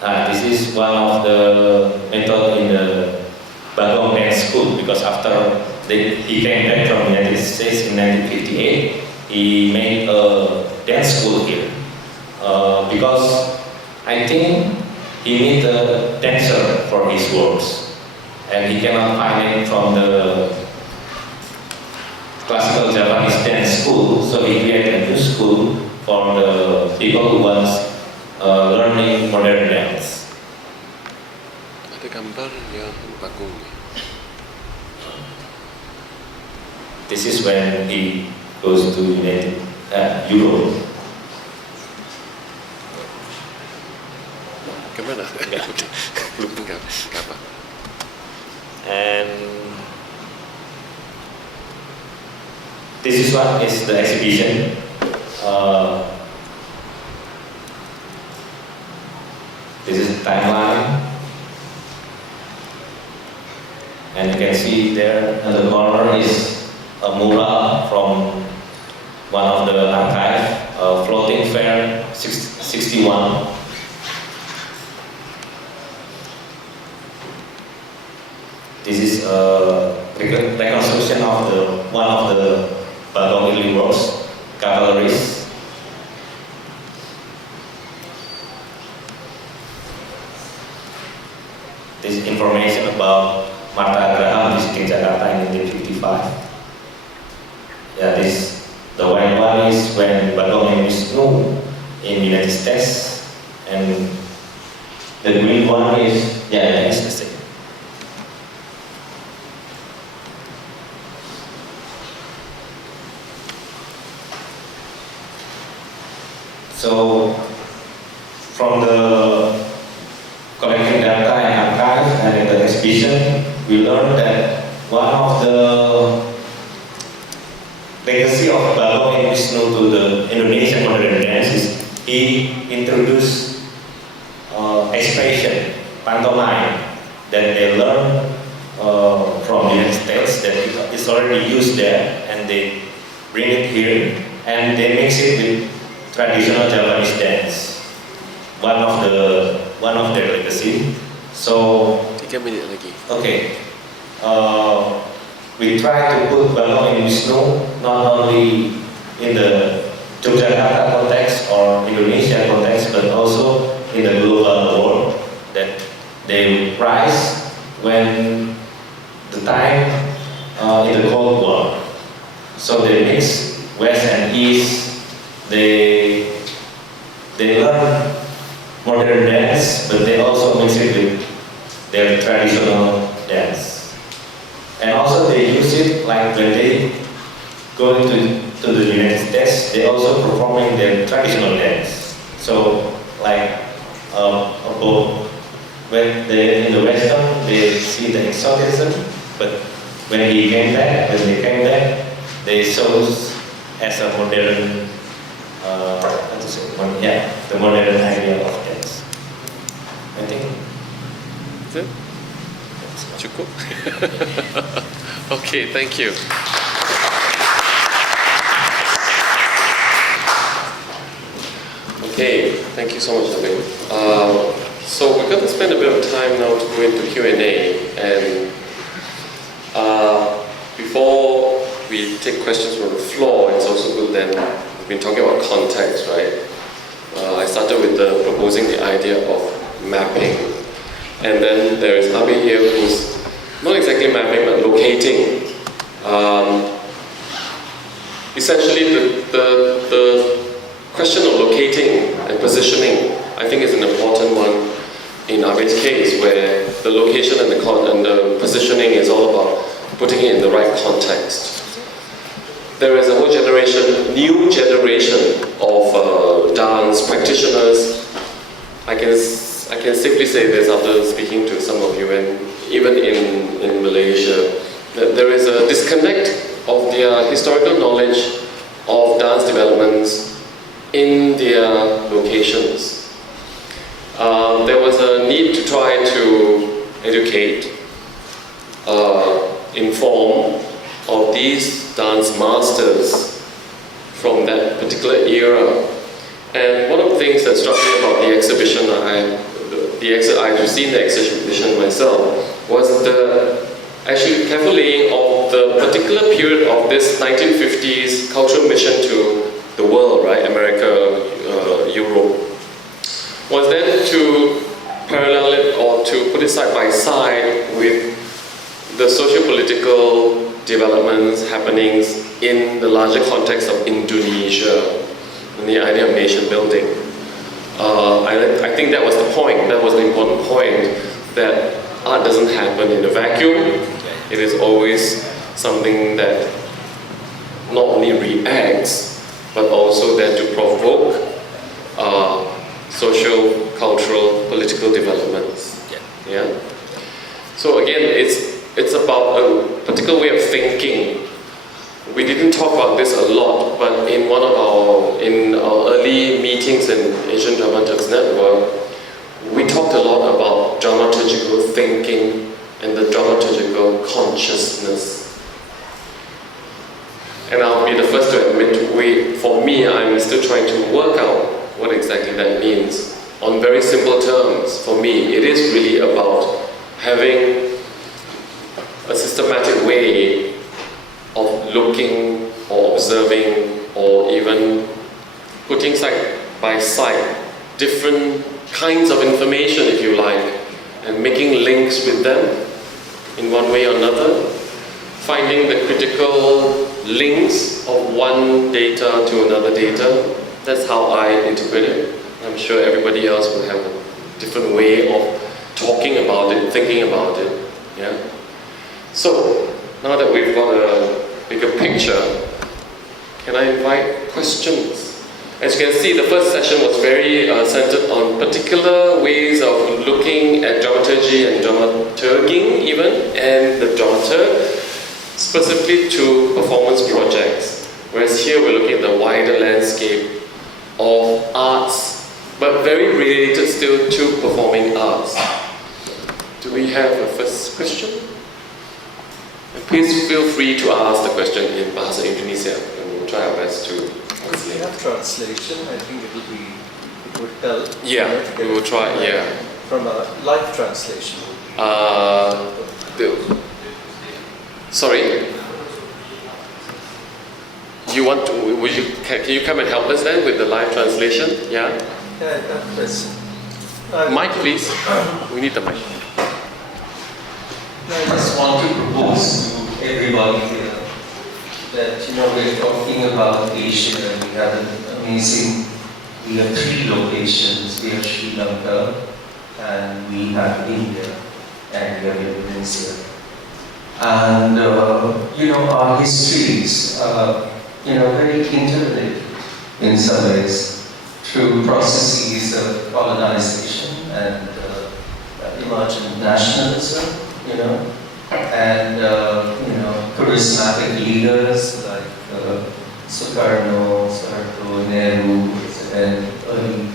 This is one of the methods in the Bagon Dance School, because after he came back from the United States in 1958, he made a dance school here. Because I think he needs a dancer for his works, and he cannot find it from the classical Japanese dance school, so he created a new school for the people who want learning modern dance. Ada gambar yang Bagon. This is when he goes to Europe. Kemana? Lupa nggak apa. And this is what is the exhibition. This is the timeline, and you can see there in the corner is a mural from one of the archive, Floating Fair 61. This is a reconstruction of one of the Bagon early works, Cavalries. This is information about Martha Graham visiting Jakarta in 1955. Yeah, the white one is when Bagon and Wisnu in the United States, and the green one is, it's the same. So, from the collecting data and archive and in the exhibition, we learned that one of the legacy of Bagon and Wisnu to the Indonesian modern dance is he introduced expression, pantomime, that they learned from the United States, that it's already used there, and they bring it here, and they mix it with traditional Japanese dance. One of their legacy. So 3 minit lagi. okay, we try to put Bagon and Wisnu not only in the Yogyakarta context or Indonesia context, but also in the global world, that they rise when the time in the Cold War. So they mix West and East. They learn modern dance, but they also mix it with their traditional dance. And also they use it like when they go to the United States, they also performing their traditional dance. So like when they in the Western, they see the exotism, but when they came back, they saw as a modern, how to say, the modern idea of dance. I think. Is it? Cukup? Okay, thank you. Okay, thank you so much, Naveen. So we're going to spend a bit of time now to go into Q&A, and before we take questions from the floor, it's also good then, we've been talking about context, right? I started with proposing the idea of mapping, and then there is Abbe here who's not exactly mapping, but locating. Essentially, the question of locating and positioning, I think, is an important one in Abbe's case, where the location and the positioning is all about putting it in the right context. There is a whole generation, new generation of dance practitioners. I can safely say this after speaking to some of you, and even in Malaysia, that there is a disconnect of their historical knowledge of dance developments in their locations. There was a need to try to educate, inform of these dance masters from that particular era. And one of the things that struck me about the exhibition, I've seen the exhibition myself, was the actually careful laying of the particular period of this 1950s cultural mission to the world, right? America, Europe, was then to parallel it or to put it side by side with the socio-political developments, happenings in the larger context of Indonesia and the idea of nation building. I think that was the point, that was the important point, that art doesn't happen in a vacuum. It is always something that not only reacts, but also then to provoke social, cultural, political developments. Yeah. So again, it's about a particular way of thinking. We didn't talk about this a lot, but in our early meetings in Asian Dramaturgs Network, we talked a lot about dramaturgical thinking and the dramaturgical consciousness. And I'll be the first to admit, for me, I'm still trying to work out what exactly that means. On very simple terms, for me, it is really about having a systematic way of looking or observing or even putting side by side different kinds of information, if you like, and making links with them in one way or another, finding the critical links of one data to another data. That's how I interpret it. I'm sure everybody else will have a different way of talking about it, thinking about it. Yeah. So now that we've got a bigger picture, can I invite questions? As you can see, the first session was very centered on particular ways of looking at dramaturgy and dramaturging even, and the dramaturg, specifically to performance projects. Whereas here we're looking at the wider landscape of arts, but very related still to performing arts. Do we have a first question? And please feel free to ask the question in Bahasa Indonesia, and we'll try our best to If we have translation, I think it would help. Yeah, we will try, yeah. From a live translation. Sorry? You want to, can you come and help us then with the live translation? Yeah? Yeah, that question. Mic, please. We need the mic. I just want to propose to everybody here that, we're talking about Asia, and we have we have 3 locations. We have Sri Lanka, and we have India, and we have Indonesia. And, our histories are, very interrelated in some ways through processes of colonization and, emergent nationalism, and charismatic leaders like Sukarno, Nehru, and early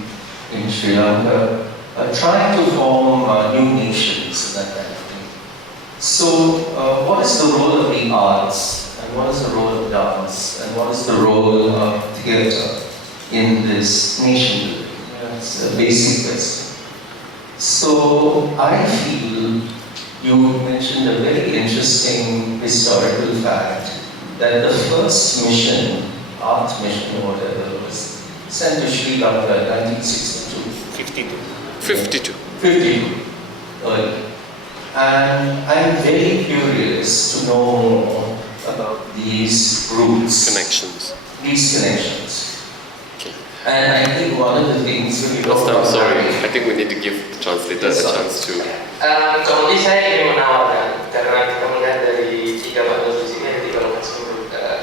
in Sri Lanka, trying to form new nations and that kind of thing. So, what is the role of the arts, and what is the role of dance, and what is the role of theatre in this nation building? It's a basic question. So, I feel you mentioned a very interesting historical fact that the first mission, art mission or whatever, was sent to Sri Lanka in 1962. 52. 52. Early. And I'm very curious to know more about these roots. Connections. These connections. Okay. And I think one of the things when you talk I'm about sorry, I think we need to give the translator a chance to. Kemudian saya ingin menawarkan, karena kita melihat dari tiga bundle di sini ada tiga lokasi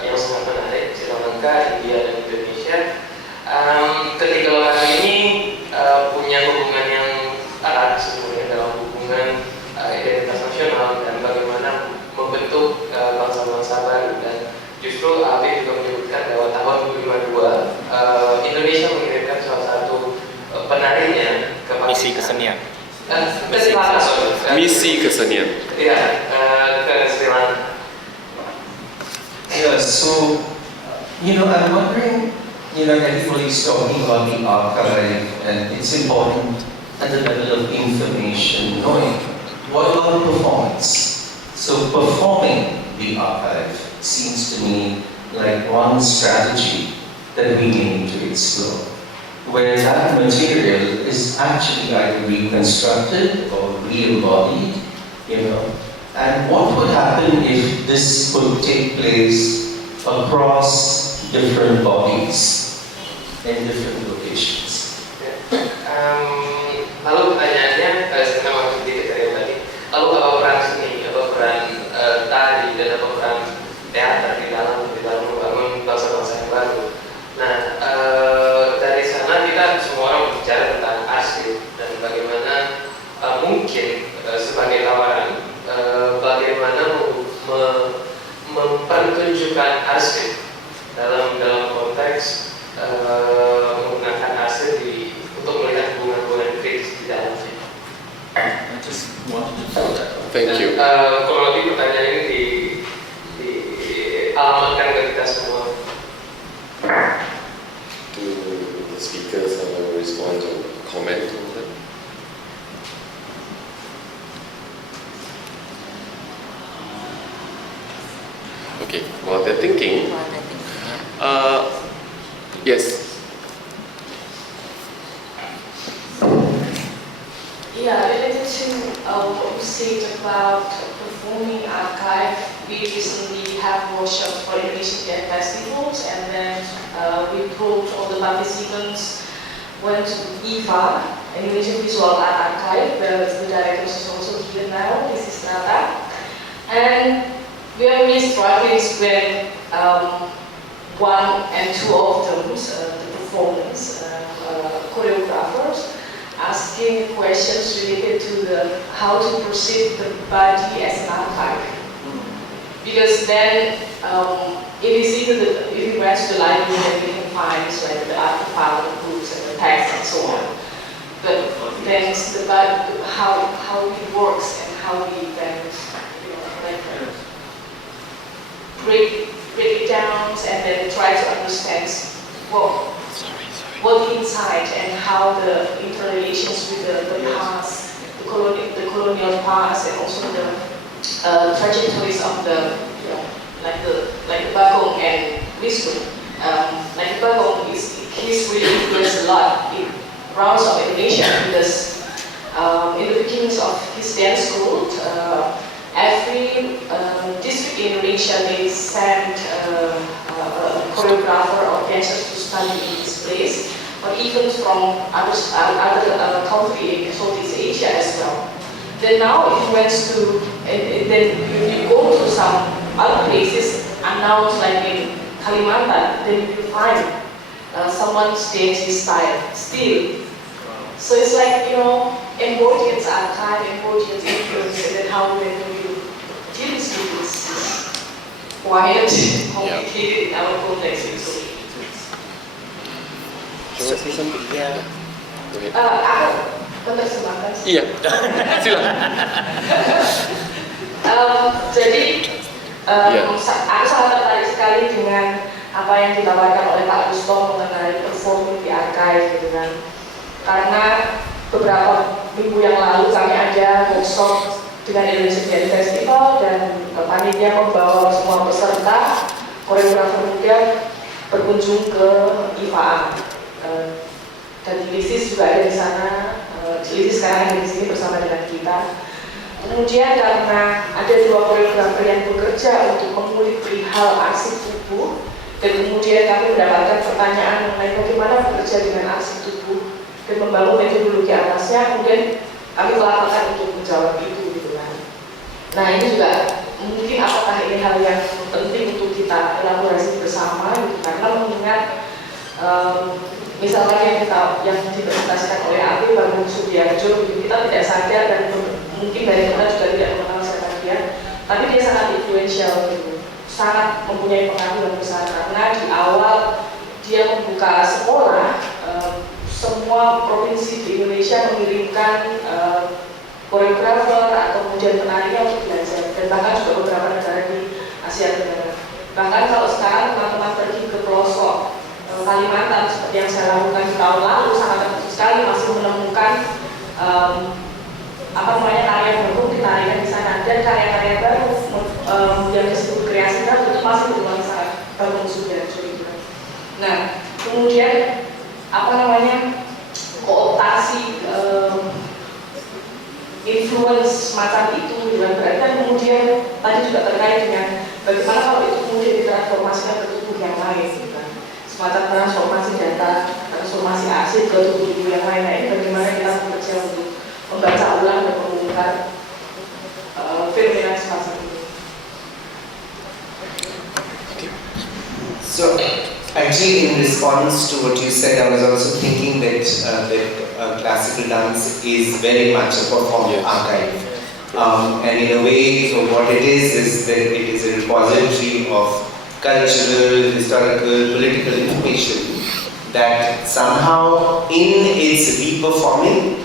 yang sangat menarik, Sri Lanka, India, dan Indonesia. Ketiga lokasi ini punya hubungan yang erat sebenarnya dalam hubungan identitas nasional dan bagaimana membentuk bangsa-bangsa baru. Dan justru ABBE juga menyebutkan bahwa tahun 2052 Indonesia mengirimkan salah satu penarinya ke Misi kesenian. Misi kesenian. Iya, ke Sri Lanka. Yeah, so, I'm wondering, everybody's talking about the archive, and it's important at the level of information, knowing what about performance? So performing the archive seems to me like one strategy that we need to explore, where that material is actually either reconstructed or re-embodied, and what would happen if this could take place across different bodies in different locations? Lalu pertanyaannya, sebenarnya masih sedikit dari tadi. Lalu apa peran seni, apa peran tari, dan apa peran teater di dalam membangun bangsa-bangsa yang baru? Nah, dari sana kita semua orang bicara tentang arsip dan bagaimana mungkin sebagai tawaran, bagaimana mempertunjukkan arsip dalam konteks menggunakan arsip untuk melihat hubungan-hubungan kritis di dalamnya. I just wanted to throw that out. Thank you. Kurang lebih pertanyaan ini dialamatkan ke kita semua. Do the speakers have a response or comment on that? Okay, while they're thinking, yes. Yeah, related to what you said about performing archive, we recently have workshops for Indonesian Jazz festivals, and then we brought all the participants went to IVA, Indonesian Visual Art Archive. The director is also here now. This is Nata, and we are really struggling when one and two of them, the performers, choreographers, asking questions related to how to perceive the body as an archive. Because then it is either if you went to the library, then we can find like the artifact, the books, and the text, and so on. But then it's about how it works and how we then break it down and then try to understand what inside and how the interrelations with the past, the colonial past, and also the trajectories of the like the Bagon and Wisdom. Like Bagon he's really influenced a lot in rounds of Indonesia because in the beginnings of his dance school, every district in Indonesia they send a choreographer or dancers to study in this place, or even from other country in Southeast Asia as well. Then now if you went to, then you go to some other places announced like in Kalimantan, then you find someone's dancing style still. So it's like, embody its archive, embody its influence, and then how we're going to deal with this quiet, complicated in our context. So, say something? Yeah. Go ahead. Aku menerjemahkan. Iya, silakan. Jadi aku sangat tertarik sekali dengan apa yang ditawarkan oleh Pak Gusto mengenai performing di archive gitu kan. Karena beberapa minggu yang lalu kami ada workshop dengan Indonesian Dance Festival dan panitia membawa semua peserta koreografer muda berkunjung ke IFA. Dan Lisis juga ada di sana. Lisis sekarang ada di sini bersama dengan kita. Kemudian karena ada dua koreografer yang bekerja untuk mengulik perihal arsip tubuh, dan kemudian kami mendapatkan pertanyaan mengenai bagaimana bekerja dengan arsip tubuh dan membangun metodologi atasnya, kemudian kami melakukan untuk menjawab itu gitu kan. Nah ini juga mungkin apakah ini hal yang penting untuk kita elaborasi bersama gitu, karena mengingat misalnya yang dipresentasikan oleh ABBE Bagon Kussudiardja gitu, kita tidak sadar dan mungkin banyak orang juga tidak mengenal siapa dia, tapi dia sangat influential gitu, sangat mempunyai pengaruh yang besar karena di awal dia membuka sekolah, semua provinsi di Indonesia mengirimkan koreografer atau kemudian penarinya untuk belajar, dan bahkan juga beberapa negara di Asia Tenggara. Bahkan kalau sekarang teman-teman pergi ke pelosok Kalimantan seperti yang saya lakukan di tahun lalu, sangat terkejut sekali masih menemukan karya baru ditarikan di sana, dan karya-karya baru yang disebut kreasi baru itu masih berulang saat Bagon Kussudiardja gitu. Nah kemudian kooptasi influence semacam itu gitu, berarti kan kemudian tadi juga terkait dengan bagaimana kalau itu kemudian ditransformasikan ke tubuh yang lain gitu kan. Semacam transformasi data, transformasi arsip ke tubuh yang lain. Nah ini bagaimana kita bekerja untuk membaca ulang dan mengungkap fenomena semacam itu. So, actually, in response to what you said, I was also thinking that classical dance is very much a performance archive. And in a way, so what it is that it is a repository of cultural, historical, political information that somehow in its reperforming,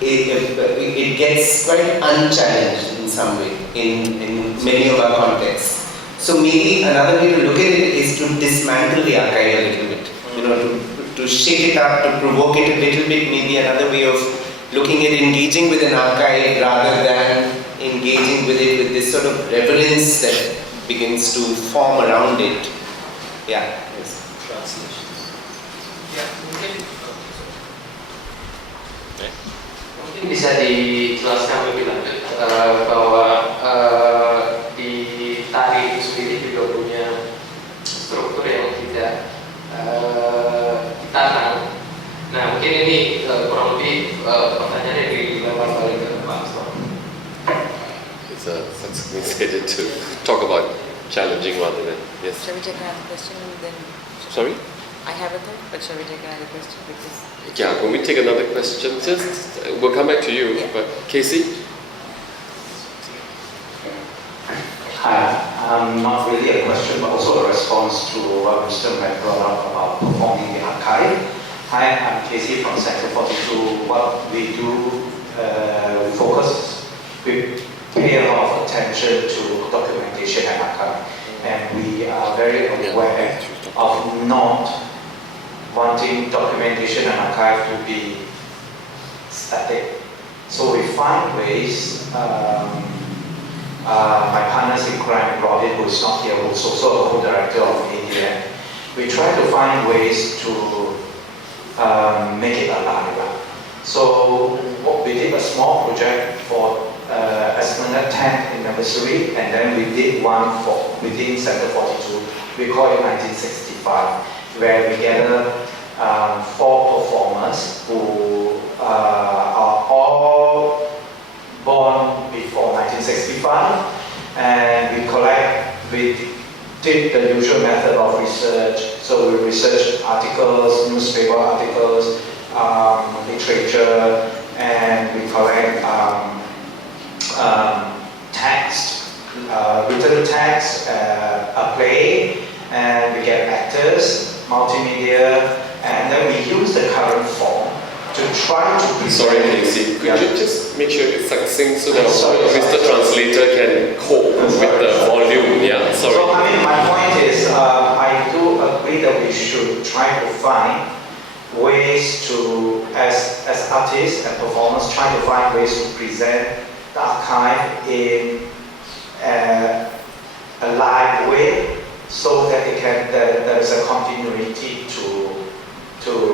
it gets quite unchallenged in some way in many of our contexts. So maybe another way to look at it is to dismantle the archive a little bit, to shake it up, to provoke it a little bit. Maybe another way of looking at engaging with an archive rather than engaging with it with this sort of reverence that begins to form around it. Yeah. Yes. Translation. Ya, mungkin bisa dijelaskan lebih lanjut bahwa di tari itu sendiri juga punya struktur yang tidak ditantang. Nah, mungkin ini kurang lebih pertanyaan yang dilempar balik ke Pak Astor. It's complicated to talk about challenging rather than yes. Shall we take another question then? Sorry? I have a thought, but shall we take another question because? Yeah, when we take another question, we'll come back to you. Yeah. But Casey? Hi, not really a question, but also a response to what Mr. Matt brought up about performing the archive. Hi, I'm Casey from Sector 42. What we do, we focus, we pay a lot of attention to documentation and archive. And we are very aware of not wanting documentation and archive to be static. So we find ways, my partners in crime, Robin, who is not here, who is also a co-director of ADN, we try to find ways to make it alive. So we did a small project for Esplanade 10th anniversary, and then we did one for within Sector 42. We call it 1965, where we gather 4 performers who are all born before 1965, and we did the usual method of research. So we researched articles, newspaper articles, literature, and we collect text, written text, a play, and we get actors, multimedia, and then we use the current form to try to present. Sorry, Casey, could you just make sure it's succinct so that Mr. Sorry. Translator can cope with the volume? Yeah, sorry. So, I mean, my point is, I do agree that we should try to find ways to, as artists and performers, try to find ways to present the archive in a live way, so that there's a continuity to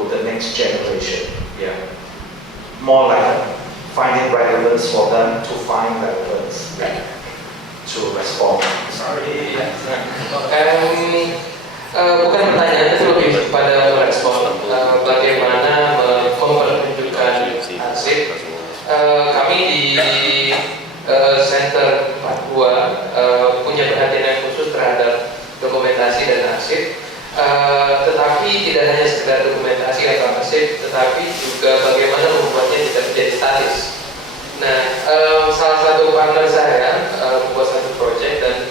the next generation. Yeah, more like finding relevance for them to find relevance to respond. Sorry, ya. Bukan pertanyaan, tapi lebih kepada respon bagaimana mempertunjukkan arsip. Kami di Center Papua punya perhatian yang khusus terhadap dokumentasi dan arsip, tetapi tidak hanya sekedar dokumentasi atau arsip, tetapi juga bagaimana membuatnya tidak menjadi statis. Nah, salah satu partner saya membuat satu proyek, dan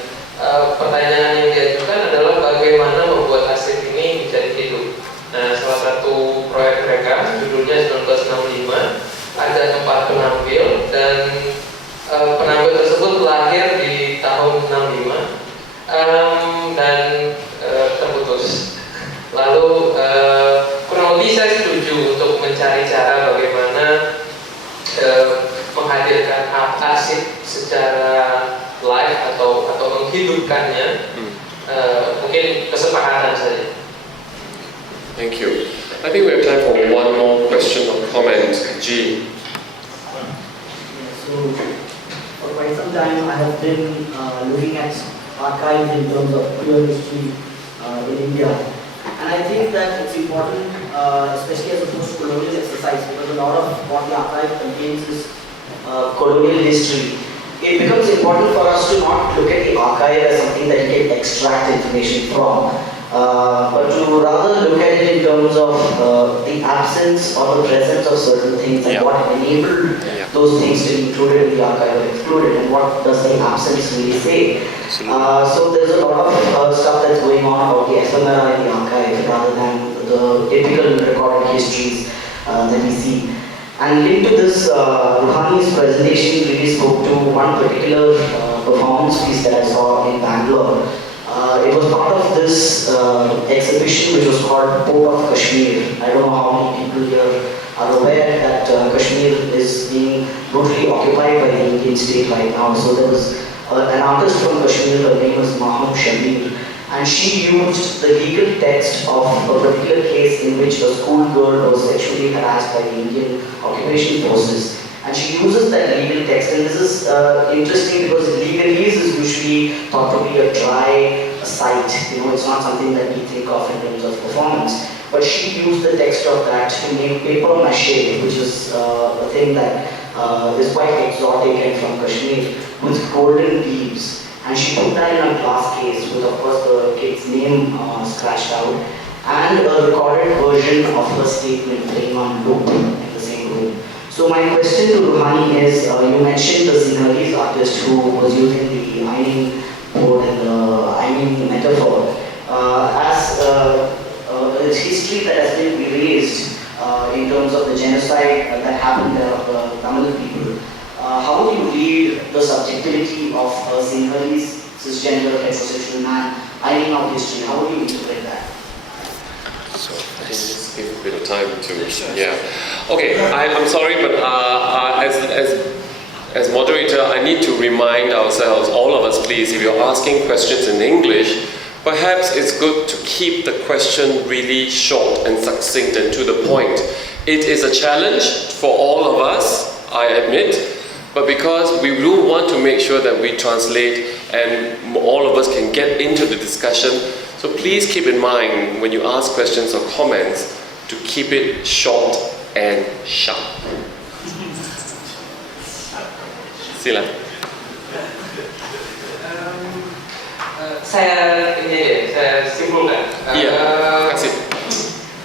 pertanyaan yang diajukan adalah bagaimana membuat arsip ini menjadi hidup. Nah, salah satu proyek mereka judulnya 1965, ada 4 penampil, dan penampil tersebut lahir di tahun 65 dan terputus. Lalu kurang lebih saya setuju untuk mencari cara bagaimana menghadirkan arsip secara live atau menghidupkannya. Mungkin kesepakatan saja. Thank you. I think we have time for one more question or comment. G. So, for quite some time I have been looking at archives in terms of queer history in India. And I think that it's important, especially as a post-colonial exercise, because a lot of what the archive contains is colonial history. It becomes important for us to not look at the archive as something that you can extract information from, but to rather look at it in terms of the absence or the presence of certain things, and what enabled those things to be included in the archive or excluded, and what does the absence really say. So there's a lot of stuff that's going on about the ephemera in the archive rather than the typical recorded histories that we see. And linked to this, Ruhanie's presentation really spoke to one particular performance piece that I saw in Bangalore. It was part of this exhibition which was called Port of Kashmir. I don't know how many people here are aware that Kashmir is being brutally occupied by the Indian state right now. So there was an artist from Kashmir, her name was Maham Shamir, and she used the legal text of a particular case in which a schoolgirl was sexually harassed by the Indian occupation forces. And she uses that legal text, and this is interesting because legalese is usually thought to be a dry site. You know, it's not something that we think of in terms of performance. But she used the text of that to make paper mache, which is a thing that is quite exotic and from Kashmir, with golden leaves. And she put that in a glass case with, of course, the kid's name scratched out, and a recorded version of her statement playing on loop in the same room. So my question to Ruhanie is, you mentioned the Sinhalese artist who was using the ironing board and the ironing metaphor as a history that has been erased in terms of the genocide that happened there of the Tamil people. How would you read the subjectivity of a Sinhalese cisgender heterosexual man ironing out history? How would you interpret that? So I just give a bit of time to Okay, I'm sorry, but as moderator, I need to remind ourselves, all of us, please, if you're asking questions in English, perhaps it's good to keep the question really short and succinct and to the point. It is a challenge for all of us, I admit, but because we do want to make sure that we translate and all of us can get into the discussion. So please keep in mind when you ask questions or comments to keep it short and sharp. Sila. Saya simpulkan. Iya, kasih.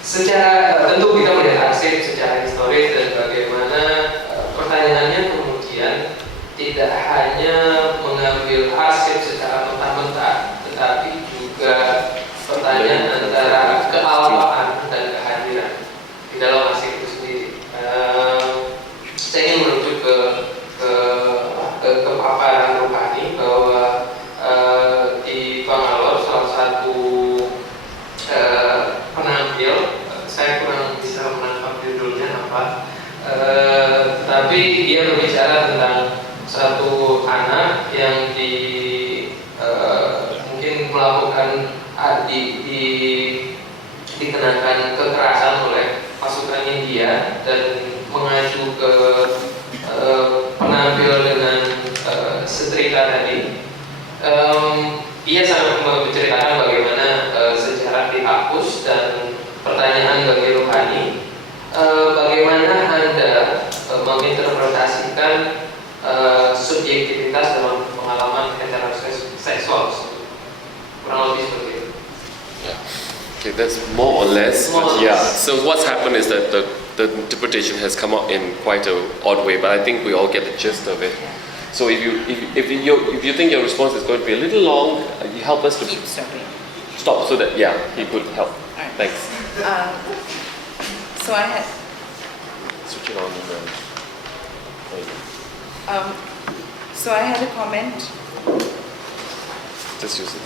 Secara tentu kita melihat arsip secara historis dan bagaimana mengambil arsip secara mentah-mentah, tetapi juga pertanyaan antara kealpaan dan kehadiran di dalam arsip itu sendiri. Saya ingin merujuk ke paparan Ruhani bahwa di Bangalore salah satu penampil, saya kurang bisa menangkap judulnya apa, tetapi dia berbicara tentang satu anak yang mungkin melakukan dikenakan kekerasan oleh pasukan India dan mengacu ke penampil dengan setrika tadi. Ia sangat menceritakan bagaimana sejarah dihapus dan pertanyaan bagi Ruhani, bagaimana Anda menginterpretasikan subjektivitas dalam pengalaman heteroseksual, kurang lebih seperti itu. Yeah. Okay, that's more or less. Yeah. So what's happened is that the interpretation has come out in quite an odd way, but I think we all get the gist of it. So if you think your response is going to be a little long, you help us to Keep stopping. stop so that he could help. Alright. Thanks. So I had. Switch it on. So I had a comment. Just use it.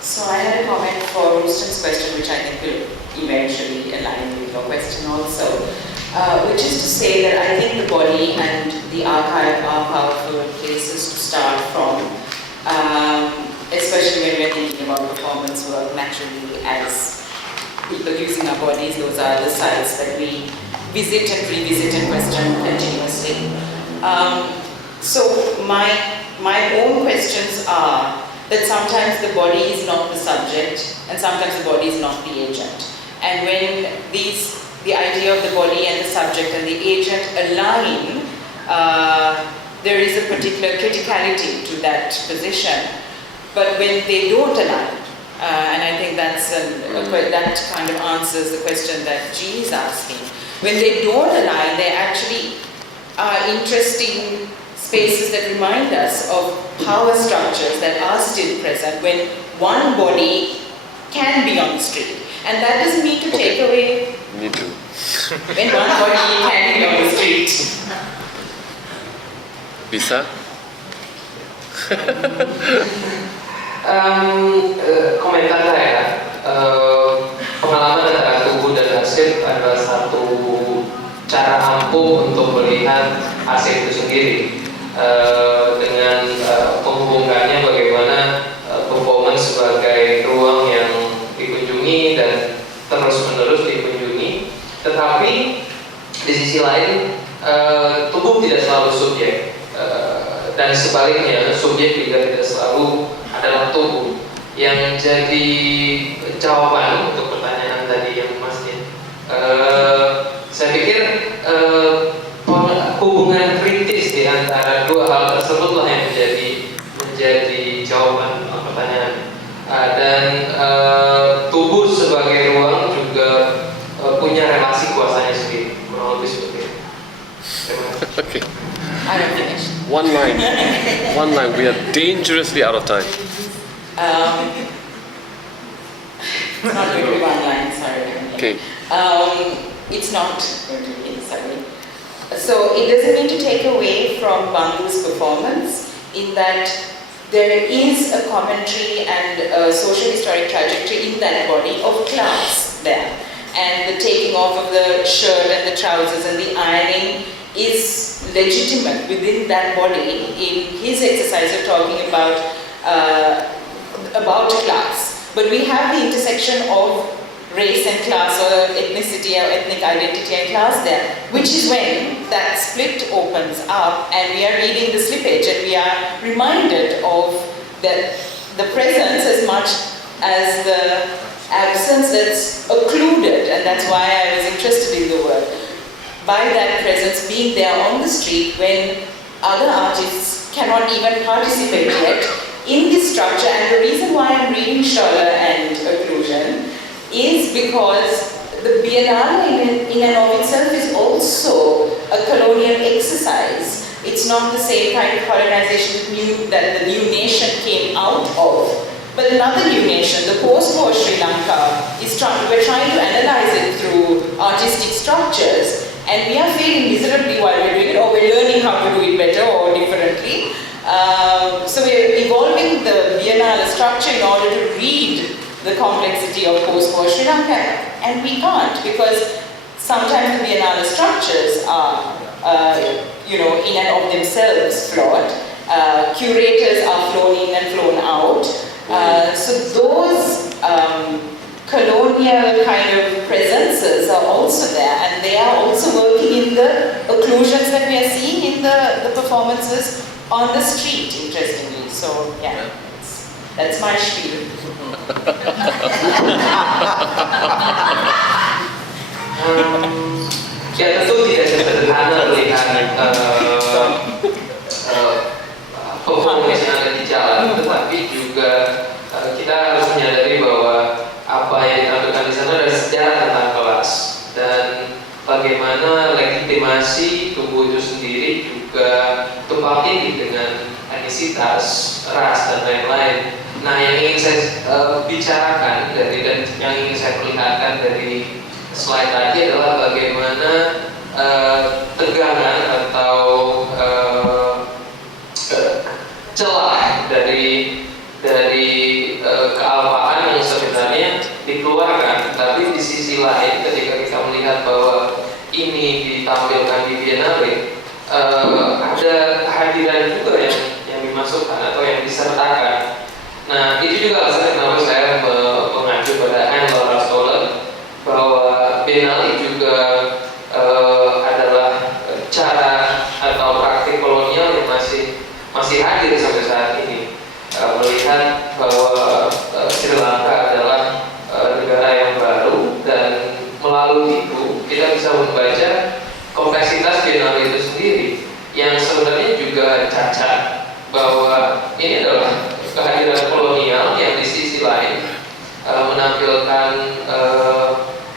So I had a comment for Rustam's question, which I think will eventually align with your question also, which is to say that I think the body and the archive are powerful places to start from, especially when we're thinking about performance work. Naturally, as people using our bodies, those are the sites that we visit and revisit and question continuously. So my own questions are that sometimes the body is not the subject and sometimes the body is not the agent. And when the idea of the body and the subject and the agent align, there is a particular criticality to that position. But when they don't align, and I think that kind of answers the question that G is asking, when they don't align, they actually are interesting spaces that remind us of power structures that are still present when one body can be on the street. And that doesn't mean to take away Me too. when one body can be on the street. Bisa? Komentar saya, pengalaman antara tubuh dan arsip adalah satu cara ampuh untuk melihat arsip itu sendiri, dengan menghubungkannya bagaimana performance sebagai ruang yang dikunjungi dan terus-menerus dikunjungi, tetapi di sisi lain tubuh tidak selalu subjek, dan sebaliknya subjek juga tidak selalu adalah tubuh. Yang jadi jawaban untuk pertanyaan tadi yang Mas Din, saya pikir hubungan kritis di antara dua hal tersebutlah yang menjadi jawaban pertanyaan. Dan tubuh sebagai ruang juga punya relasi kuasanya sendiri, kurang lebih seperti itu. Terima kasih. Okay. I don't finish. One line. We are dangerously out of time. It's not going to be one line, sorry. Okay. It's not going to be, sorry. So it doesn't mean to take away from Bandhu's performance in that there is a commentary and a social historic trajectory in that body of class there. And the taking off of the shirt and the trousers and the ironing is legitimate within that body in his exercise of talking about class. But we have the intersection of race and class, or ethnicity or ethnic identity and class there, which is when that split opens up and we are reading the slippage and we are reminded of the presence as much as the absence that's occluded, and that's why I was interested in the word. By that presence being there on the street when other artists cannot even participate yet in this structure. And the reason why I'm reading Stoller and occlusion is because the Biennale in and of itself is also a colonial exercise. It's not the same kind of colonization that the new nation came out of. But another new nation, the post-war Sri Lanka, we're trying to analyze it through artistic structures, and we are failing miserably while we're doing it, or we're learning how to do it better or differently. So we're evolving the Biennale structure in order to read the complexity of post-war Sri Lanka, and we can't, because sometimes the Biennale structures are, in and of themselves flawed. Curators are flown in and flown out. So those colonial kind of presences are also there, and they are also working in the occlusions that we are seeing in the performances on the street, interestingly. So yeah, that's my spiel. Ya tentu tidak sederhana melihat performance yang ada di jalan, tetapi juga kita harus menyadari bahwa apa yang ditampilkan di sana adalah sejarah tentang kelas, dan bagaimana legitimasi tubuh itu sendiri juga tumpang tindih dengan etnisitas, ras, dan lain-lain. Nah, yang ingin saya bicarakan dan yang ingin saya perlihatkan dari slide tadi adalah bagaimana tegangan atau celah dari kealpaan yang sebenarnya dikeluarkan, tapi di sisi lain ketika kita melihat bahwa ini ditampilkan di Biennale, ada kehadiran juga yang dimasukkan atau yang disertakan. Nah, itu juga alasan kenapa saya mengacu pada Anne Laura Stoller bahwa Biennale juga adalah cara atau praktik kolonial yang masih hadir sampai saat ini. Melihat bahwa Sri Lanka adalah negara yang baru, dan melalui itu kita bisa membaca kompleksitas Biennale itu sendiri yang sebenarnya juga cacat, bahwa ini adalah kehadiran kolonial yang di sisi lain menampilkan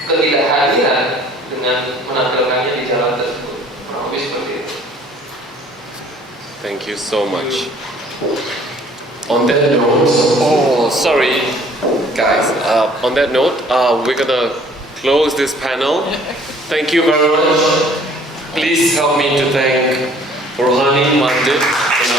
ketidakhadiran dengan menampilkannya di jalan tersebut. Kurang lebih seperti itu. Thank you so much. On that note, sorry guys, on that note, we're gonna close this panel. Thank you very much. Please help me to thank Ruhanie, Mandeep, and